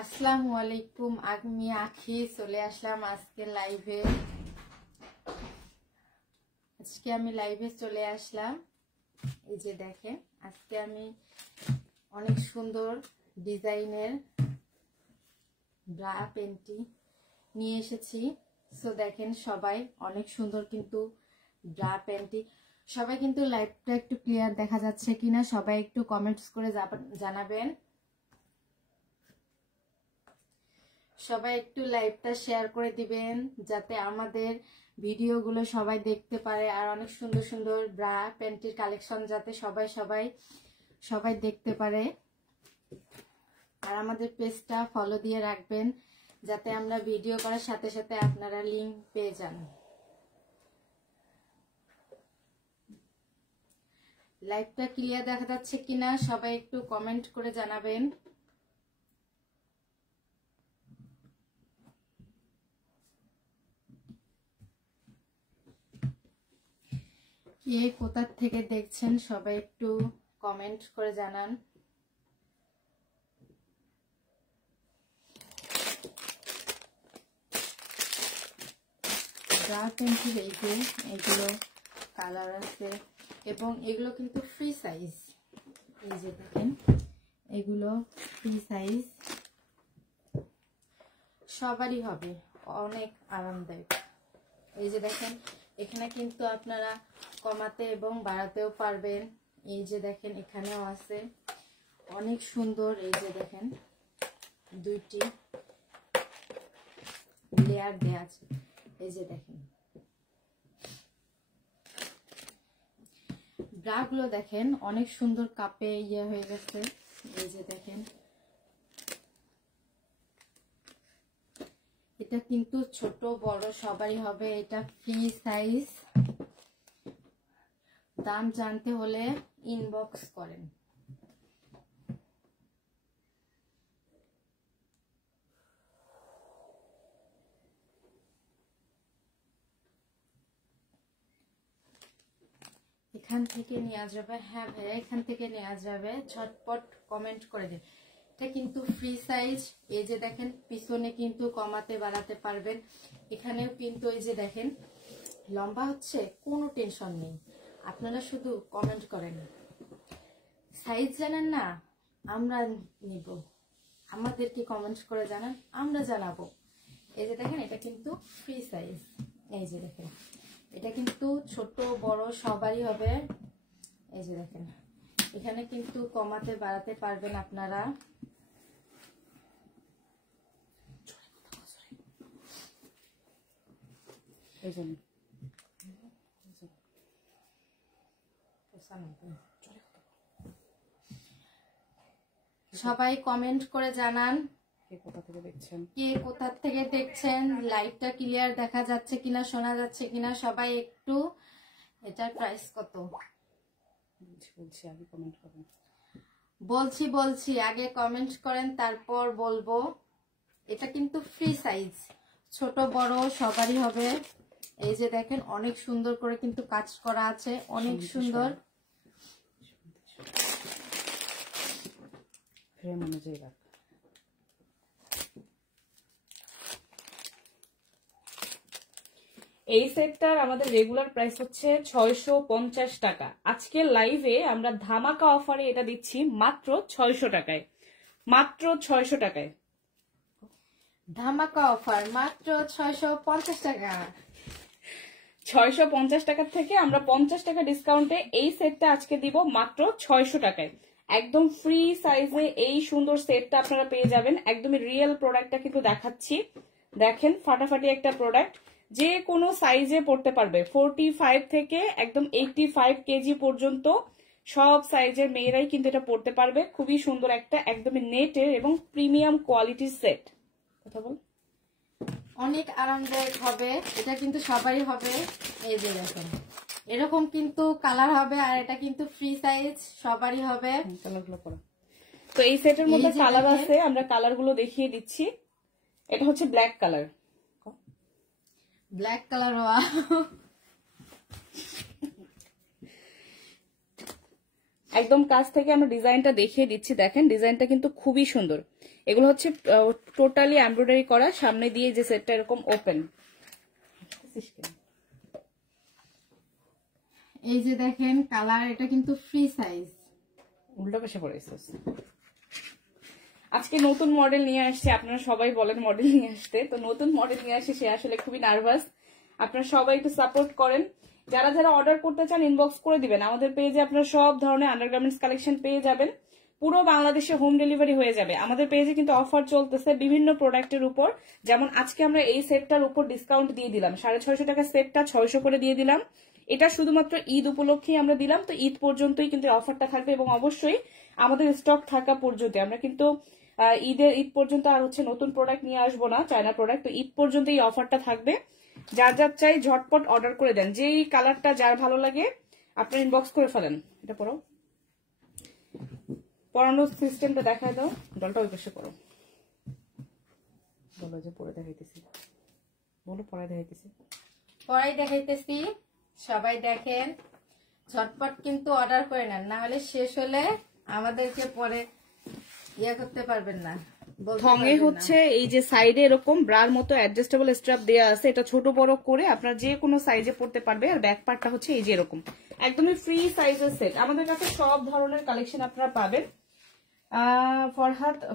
আসসালামু আলাইকুম। আমি আখি চলে আসলাম আজকে লাইভে। আমি লাইভে চলে আসলাম। এই যে দেখেন, আজকে আমি অনেক সুন্দর ডিজাইনের ব্রা পেন্টি নিয়ে এসেছি। সো দেখেন, সবাই অনেক সুন্দর কিন্তু ব্রা পেন্টি। সবাই কিন্তু লাইভটা একটু ক্লিয়ার দেখা যাচ্ছে কিনা সবাই একটু কমেন্টস করে জানাবেন। সবাই একটু লাইভটা শেয়ার করে দিবেন যাতে আমাদের ভিডিওগুলো সবাই দেখতে পারে, আর অনেক সুন্দর সুন্দর ব্রা প্যান্টির কালেকশন যাতে সবাই দেখতে পারে। আর আমাদের পেজটা ফলো দিয়ে রাখবেন যাতে আমরা ভিডিও করার সাথে সাথে আপনারা লিংক পেয়ে যান। লাইভটা ক্লিয়ার দেখা যাচ্ছে কিনা সবাই একটু কমেন্ট করে জানাবেন। কে কোথা থেকে দেখছেন সবাই একটু কমেন্ট করে জানান। ব্রা পেন্সিল এইগুলো কালার আছে এবং এগুলো কিন্তু ফ্রি সাইজ। এই যে দেখেন, এগুলো ফ্রি সাইজ, সবারই হবে, অনেক আরামদায়ক। এই যে দেখেন, এখানে কিন্তু আপনারা কমাতে এবং বাড়াতেও পারবেন। এই যে দেখেন, এখানেও আছে অনেক সুন্দর। এই যে দেখেন, দুইটি লেয়ার দেয়া আছে। এই যে দেখেন, ব্রাগুলো দেখেন অনেক সুন্দর কাপে হয়ে গেছে। এই যে দেখেন, এটা কিন্তু ছোট বড় সবারই হবে, এটা ফ্রি সাইজ। দাম জানতে হলে ইনবক্স করেন। এখান থেকে নেওয়া যাবে। হ্যাঁ ভাইয়া, এখান থেকে নেওয়া যাবে, ঝটপট কমেন্ট করে দিন। এটা কিন্তু ফ্রি সাইজ। এই যে দেখেন, পিছনে কিন্তু কমাতে বাড়াতে পারবেন। এখানেও কিন্তু এই যে দেখেন, লম্বা হচ্ছে, কোনো টেনশন নেই। আপনারা শুধু কমেন্ট করেন। সাইজ জানেন না, আমরা নিব, আমাদেরকে কমেন্ট করে জানান, আমরা জানাবো। এই যে দেখেন, এটা কিন্তু ফ্রি সাইজ। এই যে দেখেন, এটা কিন্তু ছোট বড় সবারই হবে। এই যে দেখেন, এখানে কিন্তু কমাতে বাড়াতে পারবেন আপনারা। সবাই কমেন্ট করে জানান কে কোথা থেকে দেখছেন, লাইভটা ক্লিয়ার দেখা যাচ্ছে কিনা, শোনা যাচ্ছে কিনা। সবাই একটু, এটার প্রাইস কত বলছি, আগে কমেন্ট করেন তারপর বলবো। এটা কিন্তু ফ্রি সাইজ, ছোট বড় সবারই হবে। এই যে দেখেন, অনেক সুন্দর করে কিন্তু কাজ করা আছে, অনেক সুন্দর। এই সেটটার আমাদের রেগুলার প্রাইস হচ্ছে 650 টাকা। আজকে লাইভে আমরা ধামাকা অফারে এটা দিচ্ছি মাত্র 600 টাকায়। মাত্র 600 টাকায় ধামাকা অফার, মাত্র 650 টাকা। 650 টাকার থেকে আমরা 50 টাকা ডিসকাউন্টে এই সেটটা আজকে দিব মাত্র 600 টাকায়। একদম ফ্রি সাইজে এই সুন্দর সেটটা আপনারা পেয়ে যাবেন। একদমই রিয়েল প্রোডাক্টটা কিন্তু দেখাচ্ছি। দেখেন, ফাটাফাটি একটা প্রোডাক্ট, যে কোনো সাইজে পড়তে পারবে। 45 থেকে একদম 85 কেজি পর্যন্ত সব সাইজের মেয়েরাই কিন্তু এটা পড়তে পারবে। খুবই সুন্দর একটা, একদমই নেটের এবং প্রিমিয়াম কোয়ালিটির সেট। কথা বল, অনেক আরামদায়ক হবে, এটা কিন্তু সবারই হবে। এই যে দেখেন, এরকম কিন্তু কালার হবে, আর এটা কিন্তু ফ্রি সাইজ, সবারই হবে। কালারগুলো পড়া। তো এই সেটের মধ্যে কালার আছে, আমরা কালারগুলো দেখিয়ে দিচ্ছি। এটা হচ্ছে ব্ল্যাক কালার। ব্ল্যাক কালার, একদম কাছ থেকে আমরা ডিজাইনটা দেখিয়ে দিচ্ছি। দেখেন ডিজাইনটা কিন্তু খুবই সুন্দর। এগুলো হচ্ছে টোটালি এমব্রয়ডারি করা, সামনে দিয়ে যে সেটটা এরকম ওপেন। এই যে দেখেন কালার, এটা কিন্তু ফ্রি সাইজ। উল্টা পাশে পড়েছে। আজকে নতুন মডেল নিয়ে আসছে, আপনারা সবাই বলেন মডেল নিয়ে আসতে, তো নতুন মডেল নিয়ে আসে, সে আসলে খুবই নার্ভাস। আপনারা সবাই একটু সাপোর্ট করেন। যারা যারা অর্ডার করতে চান ইনবক্স করে দিবেন। আমাদের পেজে আপনারা সব ধরনের আন্ডারগার্মেন্টস কালেকশন পেয়ে যাবেন, পুরো বাংলাদেশে হোম ডেলিভারি হয়ে যাবে। আমাদের পেজে কিন্তু অফার চলতেছে বিভিন্ন প্রোডাক্টের উপর, যেমন আজকে আমরা এই সেটটার উপর ডিসকাউন্ট দিয়ে দিলাম, 650 টাকা সেটটা 600 করে দিয়ে দিলাম। এটা শুধুমাত্র ঈদ উপলক্ষেই আমরা দিলাম, তো ঈদ পর্যন্তই কিন্তু অফারটা থাকবে এবং অবশ্যই আমাদের স্টক থাকা পর্যন্ত। আমরা কিন্তু ঈদ পর্যন্ত আর হচ্ছে নতুন প্রোডাক্ট নিয়ে আসবো না, চায়না প্রোডাক্ট। তো ঈদ পর্যন্ত এই অফারটা থাকবে। যার যার চাই ঝটপট অর্ডার করে দেন, যেই কালারটা যার ভালো লাগে আপনার ইনবক্স করে ফেলেন। এটা পরো, পরানোর সিস্টেমটা দেখায় দাও, ডলটা ওই পাশে করো, বলো যে পরে দেখাইতেছি, বলো পরে দেখাইতেছি, পরাই দেখাইতেছি। সবাই দেখেন, ঝটপট কিন্তু অর্ডার করে নেন, না হলে শেষ হলে আমাদেরকে পরে ইয়ে করতে পারবেন না। থঙে হচ্ছে এই যে সাইডে এরকম ব্রার মতো অ্যাডজাস্টেবল স্ট্র্যাপ দেওয়া আছে, এটা ছোট বড় করে আপনার যে কোনো সাইজে পড়তে পারবে। আর ব্যাক পার্টটা হচ্ছে এই যে এরকম একদমই ফ্রি সাইজের সেট। আমাদের কাছে সব ধরনের কালেকশন আপনারা পাবেন।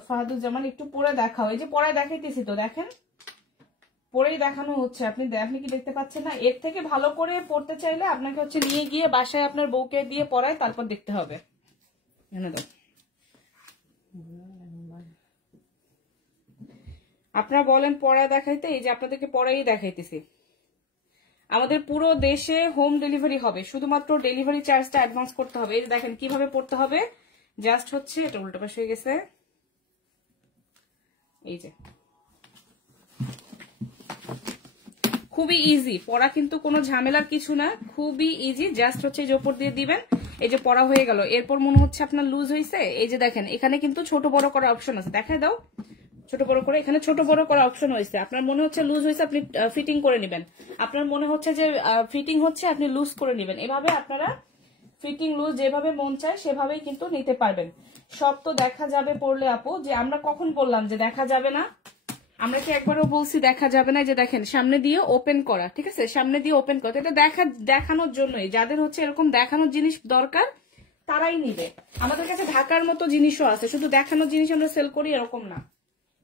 ফাহাদুজ্জামান একটু পরে দেখাও, এই যে পরে দেখাইতেছি তো, দেখেন পরেই দেখানো হচ্ছে। আপনি কি দেখতে পাচ্ছেন না? এর থেকে ভালো করে পড়তে চাইলে আপনাকে হচ্ছে নিয়ে গিয়ে বাসায় আপনার বউকে দিয়ে পড়ায়, তারপর দেখতে হবে। আপনারা বলেন পড়ায় দেখাইতে, এই যে আপনাদেরকে পড়াই দেখাইতেছি। আমাদের পুরো দেশে হোম ডেলিভারি হবে, শুধুমাত্র ডেলিভারি চার্জটা অ্যাডভান্স করতে হবে। এই যে দেখেন কিভাবে পড়তে হবে, জাস্ট হচ্ছে এটা উল্টো পাশে হয়ে গেছে, এই যে খুবই ইজি পড়া, কিন্তু কোনো ঝামেলার কিছু না, খুবই ইজি। জাস্ট হচ্ছে এই যে উপর দিয়ে দিবেন, এই যে পড়া হয়ে গেল। এরপর মনে হচ্ছে আপনার লুজ হয়েছে, এই যে দেখেন এখানে কিন্তু ছোট বড় করার অপশন আছে, দেখায় দাও ছোট বড় করে, এখানে ছোট বড় করার অপশন হয়েছে। আপনার মনে হচ্ছে লুজ হয়েছে, আপনি ফিটিং করে নেবেন। আপনার মনে হচ্ছে যে ফিটিং হচ্ছে, আপনি লুজ করে নেবেন। এভাবে আপনারা ফিটিং লুজ যেভাবে মন চায় সেভাবেই কিন্তু নিতে পারবেন। সব তো দেখা যাবে পড়লে আপু, যে আমরা কখন বললাম যে দেখা যাবে না? আমরা কি একবারও বলছি দেখা যাবে না? যে দেখেন সামনে দিয়ে ওপেন করা, ঠিক আছে, সামনে দিয়ে ওপেন করা, এটা দেখানোর জন্যই। যাদের হচ্ছে এরকম দেখানোর জিনিস দরকার তারাই নিবে। আমাদের কাছে ঢাকার মতো জিনিসও আছে, শুধু দেখানোর জিনিস আমরা সেল করি এরকম না।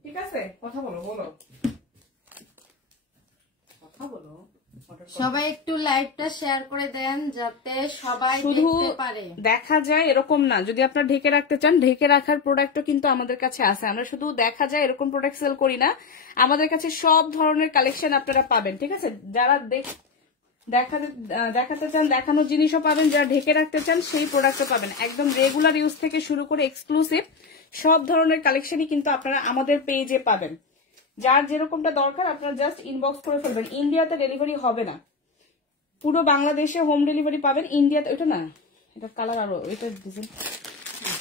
ঠিক আছে, কথা বলো কথা বলো। সবাই একটু লাইভটা শেয়ার করে দেন যাতে সবাই শুধু দেখতে পারে। দেখা যায় এরকম না, যদি আপনারা ঢেকে রাখতে চান, ঢেকে রাখার প্রোডাক্টও কিন্তু আমাদের কাছে আছে। আমরা শুধু দেখা যায় এরকম প্রোডাক্ট সেল করি না, আমাদের কাছে সব ধরনের কালেকশন আপনারা পাবেন। ঠিক আছে, যারা দেখাতে চান দেখানোর জিনিসও পাবেন, যারা ঢেকে রাখতে চান সেই প্রোডাক্টও পাবেন। একদম রেগুলার ইউজ থেকে শুরু করে এক্সক্লুসিভ সব ধরনের কালেকশনই কিন্তু আপনারা আমাদের পেজে পাবেন। যার যেরকমটা দরকার আপনারা জাস্ট ইনবক্স করে ফেলবেন। ইন্ডিয়াতে ডেলিভারি হবে না, পুরো বাংলাদেশে হোম ডেলিভারি পাবেন। ইন্ডিয়াতে ওটা না, এটা কালার আরো, এটা ডিজাইন।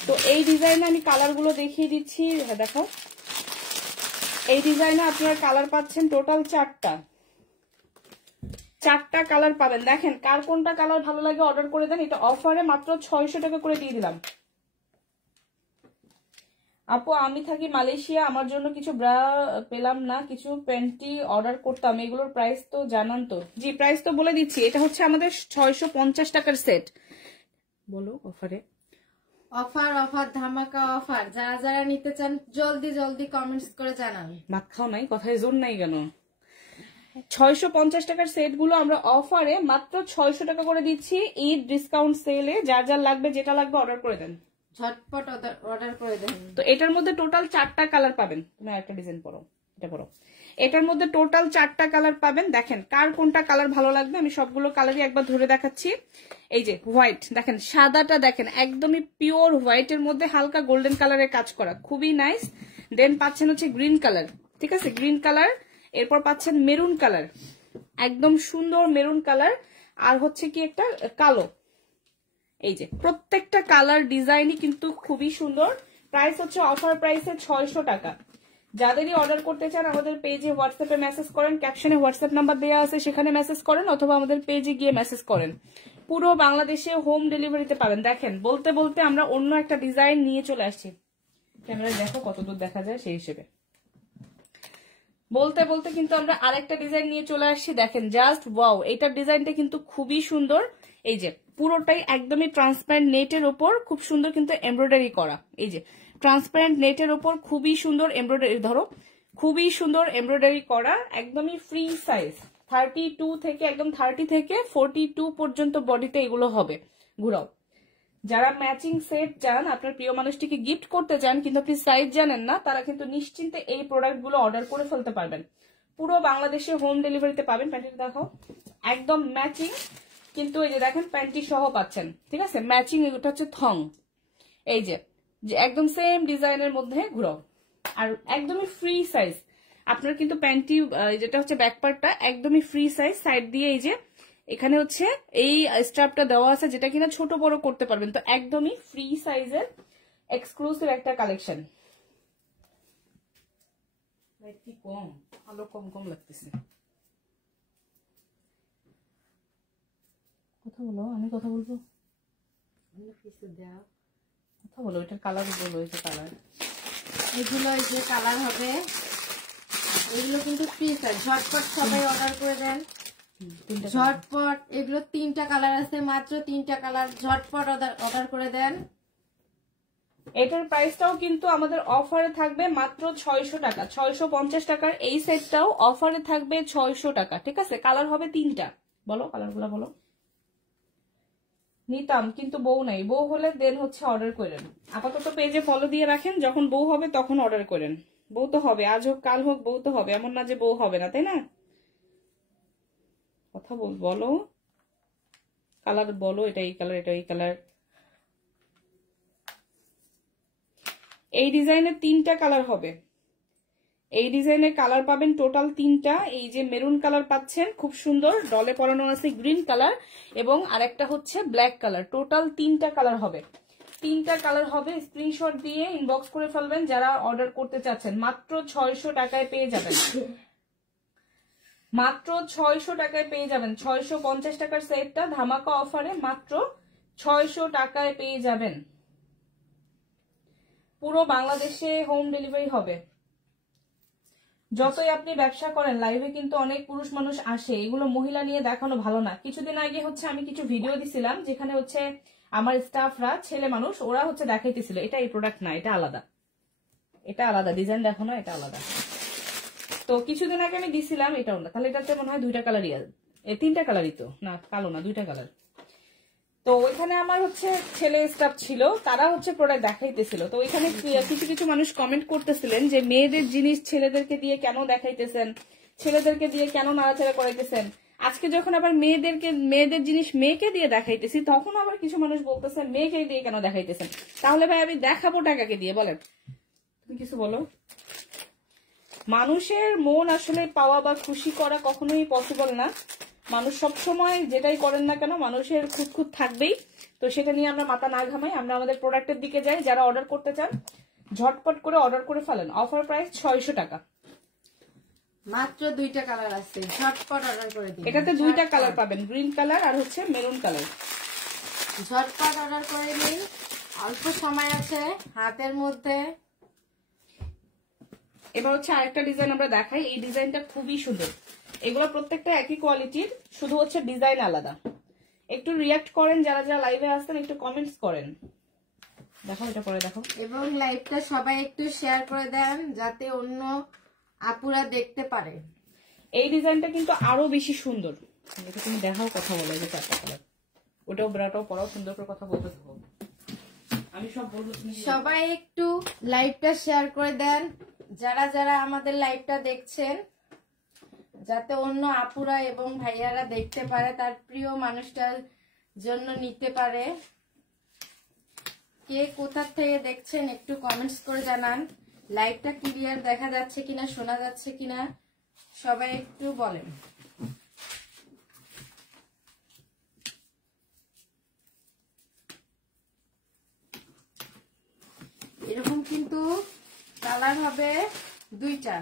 তো এই ডিজাইনে আমি কালার গুলো দেখিয়ে দিচ্ছি, দেখো এই ডিজাইনে আপনারা কালার পাচ্ছেন টোটাল 4টা কালার পাবেন। দেখেন কার কোনটা কালার ভালো লাগে অর্ডার করে দেন। এটা অফারে মাত্র 600 টাকা করে দিয়ে দিলাম। আপু আমি থাকি মালয়েশিয়া, আমার জন্য কিছু ব্রা পেলাম না, কিছু প্যান্টি অর্ডার করতাম, এগুলোর প্রাইস তো জানান তো। জি প্রাইস তো বলে দিচ্ছি, এটা হচ্ছে আমাদের 650 টাকার সেট। বলো অফারে, অফার ধামাকা অফার। যারা যারা নিতে চান জলদি কমেন্টস করে জানান। ভাত খাও নাই, কথায় জোর নাই কেন? 650 টাকার সেট গুলো আমরা অফারে মাত্র 600 টাকা করে দিচ্ছি ঈদ ডিসকাউন্ট সেলে। যার যার লাগবে, যেটা লাগবে অর্ডার করে দেন, ঝটপট অর্ডার করে দেন। তো এটার মধ্যে টোটাল 4টা কালার পাবেন। তুমি একটা ডিজাইন পরো, এটা পরো। এটার মধ্যে টোটাল 4টা কালার পাবেন। দেখেন কার কোনটা কালার ভালো লাগবে, আমি সবগুলো কালারই একবার ধরে দেখাচ্ছি। এই যে হোয়াইট, দেখেন সাদাটা, দেখেন একদমই পিওর হোয়াইটের মধ্যে হালকা গোল্ডেন কালারের কাজ করা, খুবই নাইস। দেন পাচ্ছেন হচ্ছে গ্রিন কালার, ঠিক আছে গ্রিন কালার। এরপর পাচ্ছেন মেরুন কালার, একদম সুন্দর মেরুন কালার। আর হচ্ছে কি একটা কালো। এই যে প্রত্যেকটা কালার ডিজাইনই কিন্তু খুবই সুন্দর। প্রাইস হচ্ছে অফার প্রাইসে 600 টাকা। যাদেরই অর্ডার করতে চান আমাদের পেজে হোয়াটসঅ্যাপে মেসেজ করেন, ক্যাপশনে হোয়াটসঅ্যাপ নাম্বার দেওয়া আছে, সেখানে মেসেজ করেন, অথবা আমাদের পেজে গিয়ে মেসেজ করেন। পুরো বাংলাদেশে হোম ডেলিভারিতে পাবেন। দেখেন বলতে বলতে আমরা অন্য একটা ডিজাইন নিয়ে চলে আসছি, ক্যামেরায় দেখো কতদূর দেখা যায় সেই হিসেবে। বলতে বলতে কিন্তু আমরা আরেকটা ডিজাইন নিয়ে চলে আসছি। দেখেন জাস্ট ওয়াও, এইটার ডিজাইনটা কিন্তু খুবই সুন্দর। এই যে পুরোটাই একদমই ট্রান্সপারেন্ট নেটের উপর খুব সুন্দর কিন্তু এমব্রয়ডারি করা। এই যে ট্রান্সপারেন্ট নেটের উপর খুবই সুন্দর এমব্রয়ডারি, ধরো খুবই সুন্দর এমব্রয়ডারি করা, একদমই ফ্রি সাইজ 32 থেকে একদম 30 থেকে 42 পর্যন্ত বডিতে এগুলো হবে। ঘুরাও। যারা ম্যাচিং সেট চান, আপনার প্রিয় মানুষটিকে গিফট করতে চান কিন্তু আপনি সাইজ জানেন না, তারা কিন্তু নিশ্চিন্তে এই প্রোডাক্টগুলো অর্ডার করে ফেলতে পারবেন। পুরো বাংলাদেশে হোম ডেলিভারিতে পাবেন। প্যান্টিটা দেখাও, একদম ম্যাচিং কিন্তু এই যে দেখেন প্যান্টি সহ পাচ্ছেন, ঠিক আছে ম্যাচিং। এটা হচ্ছে থং, এই যে একদম সেম ডিজাইনের মধ্যে। ঘুরাও। আর একদমই ফ্রি সাইজ আপনার কিন্তু প্যান্টি, যেটা হচ্ছে ব্যাক পার্টটা একদমই ফ্রি সাইজ। সাইড দিয়ে এই যে এখানে হচ্ছে এই স্ট্রাপটা দেওয়া আছে, যেটা কিনা ছোট বড় করতে পারবেন। তো একদমই ফ্রি সাইজের এক্সক্লুসিভ একটা কালেকশন। কি কম, আলো কম কম লাগতেছে। কথা বলো, আমি কথা বলবো, কথা বলো। এটার কালার বলো, এই যে কালার, এগুলো এই যে কালার হবে, এগুলো কিন্তু ফ্রি সাইজ। ঝটপট সবাই অর্ডার করে দেন, ঝটপট। এগুলো 3টা কালার আছে, মাত্র 3টা কালার, ঝটপট অর্ডার করে দেন। এটার প্রাইসটাও কিন্তু আমাদের অফারে থাকবে মাত্র 600 টাকা। 650 টাকার এই সেটটাও অফারে থাকবে 600 টাকা, ঠিক আছে। কালার হবে 3টা। বলো কালারগুলো বলো। নিতাম কিন্তু বউ নাই, বউ হলে দেন হচ্ছে অর্ডার করেন। আপাতত পেজে ফলো দিয়ে রাখেন, যখন বউ হবে তখন অর্ডার করেন। বউ তো হবে, আজ হোক কাল হোক বউ তো হবে, এমন না যে বউ হবে না, তাই না? কথা বলো, কালার বলো। এটা এই কালার, এটা এই কালার। এই ডিজাইনের 3টা কালার হবে। এই ডিজাইনের কালার পাবেন টোটাল 3টা। এই যে মেরুন কালার পাচ্ছেন, খুব সুন্দর ডলে পরানো আছে, গ্রিন কালার, এবং আরেকটা হচ্ছে ব্ল্যাক কালার। টোটাল 3টা কালার হবে। 3টা কালার হবে। স্ক্রিনশট দিয়ে ইনবক্স করে ফেলবেন যারা অর্ডার করতে চাচ্ছেন। মাত্র 600 টাকায় পেয়ে যাবেন, মাত্র 600 টাকায় পেয়ে যাবেন। 650 টাকার সেটটা ধামাকা অফারে মাত্র 600 টাকায় পেয়ে যাবেন। পুরো বাংলাদেশে হোম ডেলিভারি হবে। যতই আপনি ব্যবসা করেন, লাইভে কিন্তু অনেক পুরুষ মানুষ আসে, এগুলো মহিলা নিয়ে দেখানো ভালো না। কিছুদিন আগে হচ্ছে আমি কিছু ভিডিও দিছিলাম, যেখানে হচ্ছে আমার স্টাফরা ছেলে মানুষ, ওরা হচ্ছে দেখাইতেছিল এটা এই প্রোডাক্ট না, এটা আলাদা, এটা আলাদা ডিজাইন, দেখো না এটা আলাদা। তো কিছুদিন আগে আমি দিছিলাম এটাও না, তাহলে এটাতে মনে হয় 2টা কালারই, 3টা কালারই তো না, কালো না, 2টা কালার। তো ওইখানে আমার হচ্ছে ছেলে স্টাফ ছিল, তারা হচ্ছে প্রোডাক্ট দেখাইতেছিল। তো ওইখানে কিছু কিছু মানুষ কমেন্ট করতেছিলেন যে মেয়েদের জিনিস ছেলেদেরকে দিয়ে কেন দেখাইতেছেন, ছেলেদেরকে দিয়ে কেন নাড়াচাড়া করাইতেছেন। আজকে যখন আবার মেয়েদের জিনিস মেয়েকে দিয়ে দেখাইতেছি, তখন আবার কিছু মানুষ বলতেছেন মেয়েকে দিয়ে কেন দেখাইতেছেন। তাহলে ভাই আমি দেখাবো টাকাকে দিয়ে, বলেন তুমি কিছু বলো। মানুষের মন আসলে পাওয়া বা খুশি করা কখনোই পসিবল না। মানুষ সবসময় যেটাই করেন না কেন, মানুষের খুঁতখুত থাকবেই। তো সেটা নিয়ে আমরা মাথা না ঘামাই, আমরা আমাদের প্রোডাক্টের দিকে যাই। যারা অর্ডার করতে চান ঝটপট করে অর্ডার করে ফেলেন। অফার প্রাইস 600 টাকা, মাত্র 2টা কালার আছে, ঝটপট অর্ডার করে দিন। এটাতে 2টা কালার পাবেন, গ্রিন কালার আর হচ্ছে মেরুন কালার। ঝটপট অর্ডার করে নিন, অল্প সময় আছে হাতের মধ্যে। এবার হচ্ছে আরেকটা ডিজাইন আমরা দেখাই। এই ডিজাইনটা খুবই সুন্দর। এগুলো প্রত্যেকটা একই কোয়ালিটির, শুধু হচ্ছে ডিজাইন আলাদা। একটু রিয়াক্ট করেন যারা যারা লাইভে আসছেন, একটু কমেন্টস করেন। দেখো এটা পরে দেখো, এবং লাইভটা সবাই একটু শেয়ার করে দেন যাতে অন্য আপুরা দেখতে পারে। এই ডিজাইনটা কিন্তু আরো বেশি সুন্দর। এটা তুমি দেখাও, কথা বলো। যে 4টা কালার, ওটাও ব্রাটাও পরাও, সুন্দর করে কথা বলতে থাকো। আমি সব বলবো, সবাই একটু লাইভটা শেয়ার করে দেন যারা যারা আমাদের লাইভটা দেখছেন, যাতে অন্য আপুরা এবং ভাইয়ারা দেখতে পারে, তার প্রিয় মানুষটার জন্য নিতে পারে। কে কোথা থেকে দেখছেন একটু কমেন্টস করে জানান। লাইভটা ক্লিয়ার দেখা যাচ্ছে কিনা, শোনা যাচ্ছে কিনা সবাই একটু বলেন। এরকম কিন্তু কালার হবে 2টা,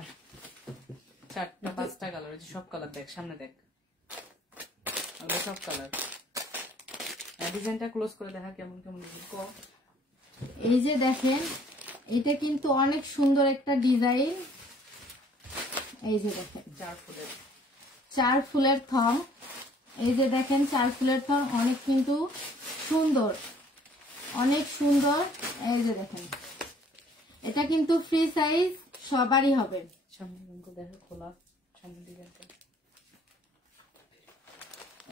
4টা 5টা কালার। সব কালার দেখ, সামনে দেখ, সব কালার। ডিজাইনটা ক্লোজ করে দেখা কেমন কেমন এই যে দেখেন এটা কিন্তু অনেক সুন্দর একটা ডিজাইন। এই যে দেখেন 4 ফুলের থম। এই যে দেখেন 4 ফুলের থম অনেক কিন্তু সুন্দর, অনেক সুন্দর। এই যে দেখেন এটা কিন্তু ফ্রি সাইজ সবারই হবে। দেখো খোলা সামনে ডিজাইনটা।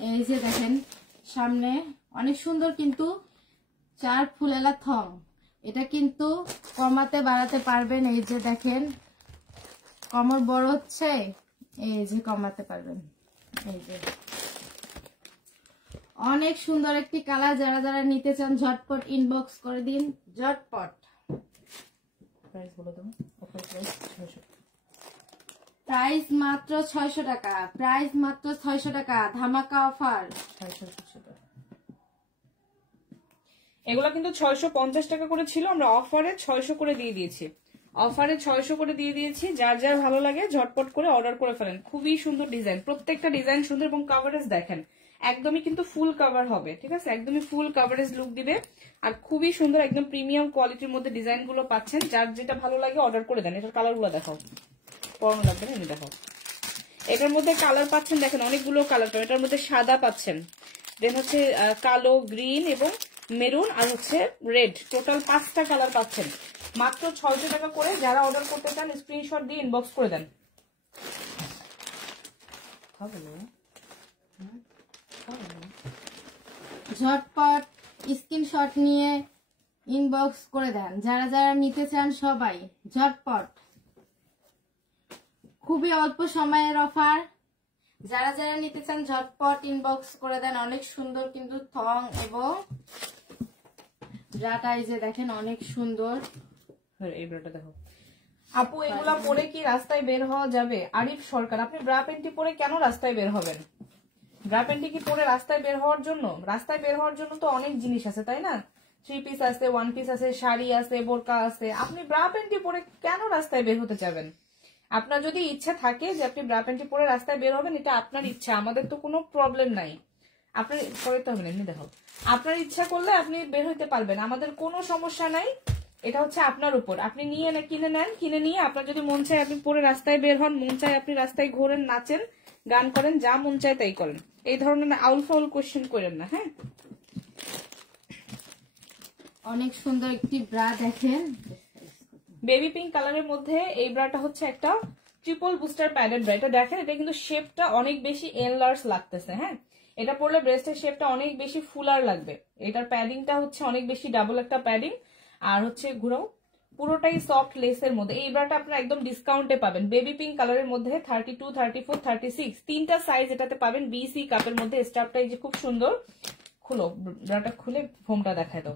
এই যে দেখেন সামনে অনেক সুন্দর কিন্তু 4 ফুলেলা থম। এটা কিন্তু কমাতে বাড়াতে পারবেন। এই যে দেখেন কমর বড় হচ্ছে, এই যে কমাতে পারবেন। এই যে অনেক সুন্দর একটি কালার। যারা যারা নিতে চান ঝটপট ইনবক্স করে দিন, ঝটপট। প্রাইস বলো তুমি। অফার প্রাইস 600, প্রাইস মাত্র 600 টাকা, প্রাইস মাত্র 600 টাকা, ধামাকা অফার। 650 টাকা। এগুলা কিন্তু 650 টাকা করে ছিল, আমরা অফারে 600 করে দিয়ে দিয়েছি। অফারে 600 করে দিয়ে দিয়েছি। যার যার ভালো লাগে ঝটপট করে অর্ডার করে ফেলেন। খুবই সুন্দর ডিজাইন, প্রত্যেকটা ডিজাইন সুন্দর এবং কভারেজ দেখেন একদমই কিন্তু ফুল কভার হবে, ঠিক আছে, একদমই ফুল কভারেজ লুক দিবে। আর খুবই সুন্দর একদম প্রিমিয়াম কোয়ালিটির মধ্যে ডিজাইন গুলো পাচ্ছেন। যার যেটা ভালো লাগে অর্ডার করে দেন। এটার কালার গুলো দেখাও, পরানো লাগবে না, এনে দেখাও। এটার মধ্যে কালার পাচ্ছেন দেখেন অনেকগুলো কালার পাবেন। এটার মধ্যে সাদা পাচ্ছেন, দেন হচ্ছে কালো, গ্রিন এবং মেরুন আর হচ্ছে রেড, টোটাল 5টা কালার পাচ্ছেন মাত্র 600 টাকা করে। যারা অর্ডার করতে চান স্ক্রিনশট দিয়ে ইনবক্স করে দেন। ঝটপট স্ক্রিনশট নিয়ে ইনবক্স করে দেন। যারা যারা নিতে চান সবাই ঝটপট। খুবই অল্প সময়ের অফার। যারা যারা নিতে চান ঝটপট ইনবক্স করে দেন। অনেক সুন্দর কিন্তু থং এবং ব্রাটা এই যে দেখেন অনেক সুন্দর। এই ব্রাটা দেখো আপু, এগুলা পরে কি রাস্তায় বের হওয়া যাবে? আরিফ সরকার, আপনি ব্রা প্যান্টি পরে কেন রাস্তায় বের হবেন? ব্রা প্যান্টি কি পরে রাস্তায় বের হওয়ার জন্য? রাস্তায় বের হওয়ার জন্য তো অনেক জিনিস আছে, তাই না? 3 পিস আছে, 1 পিস আছে, শাড়ি আছে, বোরকা আছে। আপনি ব্রা প্যান্টি পরে কেন রাস্তায় বের হতে চাবেন? আপনার যদি ইচ্ছা থাকে যে আপনি ব্রা প্যান্টি পরে রাস্তায় বের হবেন, এটা আপনার ইচ্ছা, আমাদের তো কোনো প্রবলেম নাই। আপনার করতে হবে না, এমনি দেখো আপনার ইচ্ছা করলে আপনি বের হইতে পারবেন, আমাদের কোনো সমস্যা নাই। এটা হচ্ছে আপনার উপর, আপনি নিয়ে কিনে নেন, কিনে নিয়ে আপনার যদি মন চায় আপনি পরে রাস্তায় বের হন, মন চায় আপনি রাস্তায় ঘোরেন, নাচেন, গান করেন, যা মন চায় তাই করেন। এই ধরনের আউল ফাউল কোশ্চেন করেন না। হ্যাঁ, অনেক সুন্দর একটি ব্রা দেখেন বেবি পিঙ্ক কালারের মধ্যে। এই ব্রাটা হচ্ছে একটা ট্রিপল বুস্টার প্যাডেড ব্রা। এটা দেখেন, এটা কিন্তু শেপটা অনেক বেশি এনলার্জ লাগতেছে। হ্যাঁ, এটা পরলে ব্রেস্টের শেপটা অনেক বেশি ফুলার লাগবে। এটার প্যাডিংটা হচ্ছে অনেক বেশি ডাবল একটা প্যাডিং, আর হচ্ছে ঘুরাও পুরোটাই সফট লেসের মধ্যে। এই ব্রাটা আপনারা একদম ডিসকাউন্টে পাবেন। বেবি পিঙ্ক কালারের মধ্যে 32, 34, 36 তিনটা সাইজ এটাতে পাবেন। বিসি কাপের মধ্যে স্টাফটা এই যে খুব সুন্দর। খুলো ব্রাটা, খুলে ফোমটা দেখায় দাও।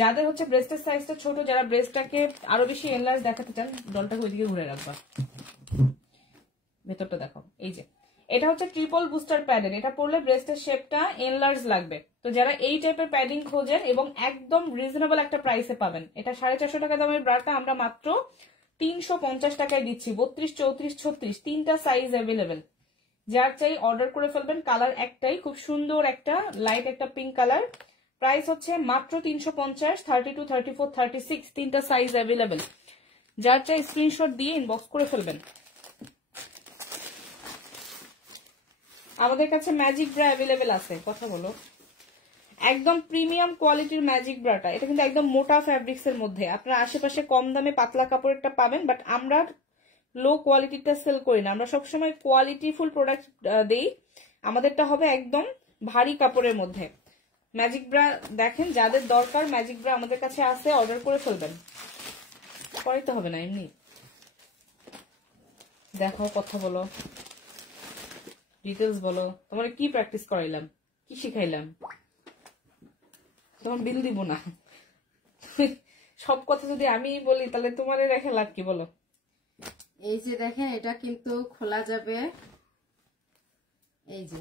যাদের হচ্ছে ব্রেস্টের সাইজটা ছোট, যারা ব্রেস্টটাকে আরো বেশি এনলার্জ দেখাতে চান, ডলটাকে ওইদিকে ঘুরে রাখবা, ভেতরটা দেখো। এই যে এটা হচ্ছে ট্রিপল বুস্টার প্যাডের, এটা পরলে ব্রেস্টের শেপটা এনলার্জ লাগবে। তো যারা এই টাইপের প্যাডিং খোঁজেন এবং একদম রিজনেবল একটা প্রাইসে পাবেন, এটা 450 টাকা দামের ব্রাটা আমরা মাত্র 350 টাকায় দিচ্ছি। 32, 34, 36 তিনটা সাইজ অ্যাভেলেবেল। যার চাই অর্ডার করে ফেলবেন। কালার একটাই, খুব সুন্দর একটা লাইট একটা পিঙ্ক কালার। প্রাইস হচ্ছে মাত্র 350, 32, 34, 36 তিনটা সাইজ অ্যাভেলেবেল। যার চাই স্ক্রিনশট দিয়ে ইনবক্স করে ফেলবেন। আমাদের কাছে ম্যাজিক ব্রা অ্যাভেলেবেল আছে, কথা বলো। একদম প্রিমিয়াম কোয়ালিটির ম্যাজিক ব্রাটা, এটা কিন্তু একদম মোটা ফ্যাব্রিক্স এর মধ্যে। আপনারা আশেপাশে কম দামে পাতলা কাপড়েরটা পাবেন, বাট আমরা লো কোয়ালিটিটা সেল করি না। আমরা সবসময় কোয়ালিটিফুল প্রোডাক্ট দেই। আমাদেরটা হবে একদম ভারী কাপড়ের মধ্যে। ম্যাজিক ব্রা দেখেন, যাদের দরকার ম্যাজিক ব্রা আমাদের কাছে আছে, অর্ডার করে ফেলবেন। করাইতে হবে না, এমনি দেখো, কথা বলো, ডিটেলস বলো। তোমার কি প্র্যাকটিস করাইলাম, কি শিখাইলাম? তখন বিল দিব না। সব কথা যদি আমি বলি তাহলে তোমার রেখে লাভ কি, বলো? এই যে দেখেন এটা কিন্তু খোলা যাবে। এই যে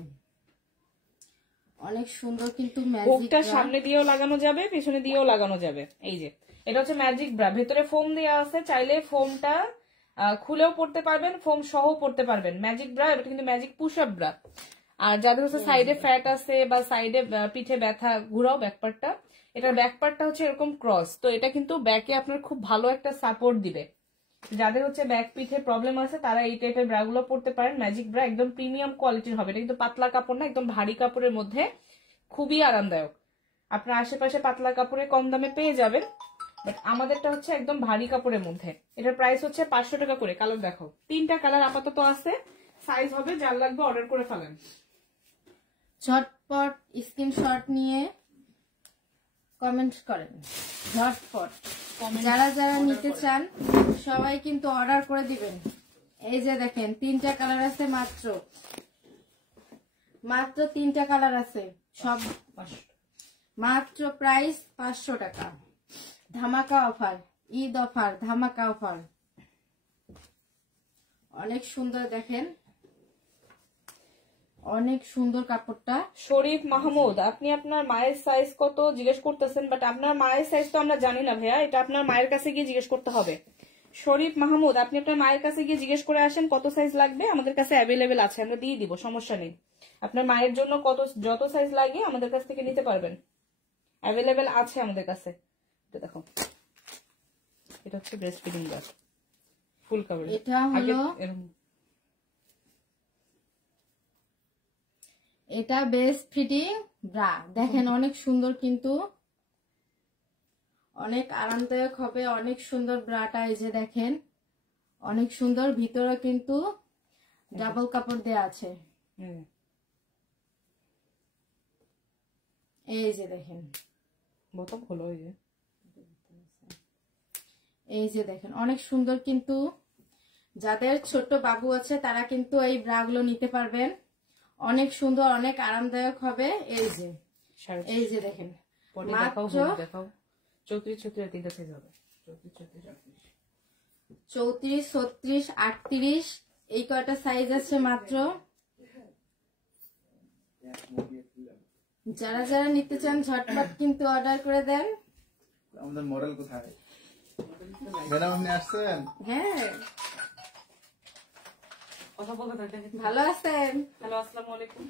অনেক সুন্দর কিন্তু হুকটা সামনে দিয়েও লাগানো যাবে, পেছনে দিয়েও লাগানো যাবে। এই যে এটা হচ্ছে ম্যাজিক ব্রা, ভেতরে ফোম দেওয়া আছে, চাইলে ফোমটা খুলেও পড়তে পারবেন, ফোম সহ পড়তে পারবেন। ম্যাজিক ব্রা, এটা কিন্তু ম্যাজিক পুশ আপ ব্রা। আর যাদের হচ্ছে সাইডে ফ্যাট আছে বা সাইডে পিঠে ব্যথা ঘুরাও ব্যাকপার্টটা, এটার ব্যাকপার্টটা হচ্ছে এরকম ক্রস, তো এটা কিন্তু ব্যাকে আপনার খুব ভালো একটা সাপোর্ট দিবে। যাদের হচ্ছে ব্যাক পিঠে প্রবলেম আছে তারা এই টাইপের ব্রা গুলো পড়তে পারেন। ম্যাজিক ব্রা একদম প্রিমিয়াম কোয়ালিটির হবে, এটা কিন্তু পাতলা কাপড় না, একদম ভারী কাপড়ের মধ্যে, খুবই আরামদায়ক। আপনার আশেপাশে পাতলা কাপড়ে কম দামে পেয়ে যাবেন, বাট আমাদেরটা হচ্ছে একদম ভারী কাপড়ের মধ্যে। এটার প্রাইস হচ্ছে 500 টাকা করে। কালার দেখো, 3টা কালার আপাতত আছে, সাইজ হবে যার লাগবে অর্ডার করে ফেলেন। ঝটপট স্ক্রিনশট নিয়ে কমেন্ট করেন, ঝটপট। যারা যারা নিতে চান সবাই কিন্তু অর্ডার করে দিবেন। এই যে দেখেন 3টা কালার আছে, মাত্র 3টা কালার আছে, সব মাত্র প্রাইস 500 টাকা। ধামাকা অফার, ঈদ অফার, ধামাকা অফার। অনেক সুন্দর, দেখেন অনেক সুন্দর কাপড়টা। শরীফ মাহমুদ, আপনি আপনার মায়ের সাইজ কত জিজ্ঞেস করতেছেন, বাট আপনার মায়ের সাইজ তো আমরা জানি না ভাইয়া, এটা আপনার মায়ের কাছে গিয়ে জিজ্ঞেস করতে হবে। শরীফ মাহমুদ, আপনি আপনার মায়ের কাছে গিয়ে জিজ্ঞেস করে আসেন কত সাইজ লাগবে, আমাদের কাছে অ্যাভেলেবেল আছে, আমরা দিয়ে দিব, সমস্যা নেই। আপনার মায়ের জন্য যত সাইজ লাগে আমাদের কাছ থেকে নিতে পারবেন, অ্যাভেলেবেল আছে আমাদের কাছে। এটা দেখো, এটা হচ্ছে breast feeding bra, full cover. এটা হলো, এটা বেস্ট ফিটিং ব্রা, দেখেন অনেক সুন্দর, কিন্তু অনেক আরামদায়ক হবে, অনেক সুন্দর ব্রাটা। এই যে দেখেন অনেক সুন্দর, ভিতরে কিন্তু ডাবল কাপড় দেয়া আছে। এই যে দেখেন বোতাম হলো, এই যে দেখেন অনেক সুন্দর, কিন্তু যাদের ছোট বাবু আছে তারা কিন্তু এই ব্রাগুলো নিতে পারবেন, অনেক সুন্দর, অনেক আরামদায়ক হবে। এই যে দেখেন মাত্র 34, 36 সাইজ হবে, 34, 36, 38 এই কয়টা সাইজ আছে মাত্র। যারা যারা নিতে চান ঝটপট কিন্তু অর্ডার করে দেন। আমাদের মডেল কোথায় ম্যাডাম, আপনি আসছেন? হ্যাঁ, কথা বলতে থাকেন। ভালো আছেন? হ্যালো, আসসালামু আলাইকুম।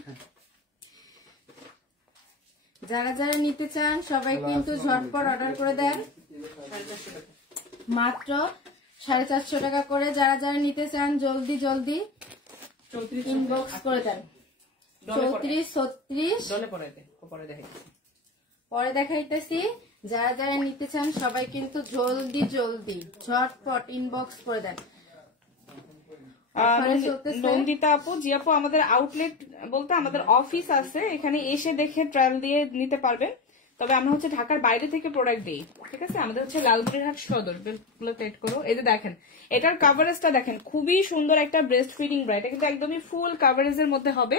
যারা যারা নিতে চান সবাই কিন্তু ঝটপট অর্ডার করে দেন, মাত্র 450 টাকা করে। যারা যারা নিতে চান জলদি জলদি ইনবক্স করে দেন। 34, 36 পরে দেখাইতেছি। যারা যারা নিতে চান সবাই কিন্তু জলদি জলদি ঝটপট ইনবক্স করে দেন। নন্দিতা আপু, জি আপু, আমাদের আউটলেট বলতে আমাদের অফিস আছে, এখানে এসে দেখে ট্রায়াল দিয়ে নিতে পারবেন। তবে আমরা হচ্ছে ঢাকার বাইরে থেকে প্রোডাক্ট দিই, ঠিক আছে? আমাদের হচ্ছে লালমনিরহাট সদর। টাইট করো, এই যে দেখেন এটার কাভারেজটা দেখেন, খুবই সুন্দর একটা ব্রেস্ট ফিডিং ব্রা, এটা কিন্তু একদমই ফুল কাভারেজের মধ্যে হবে।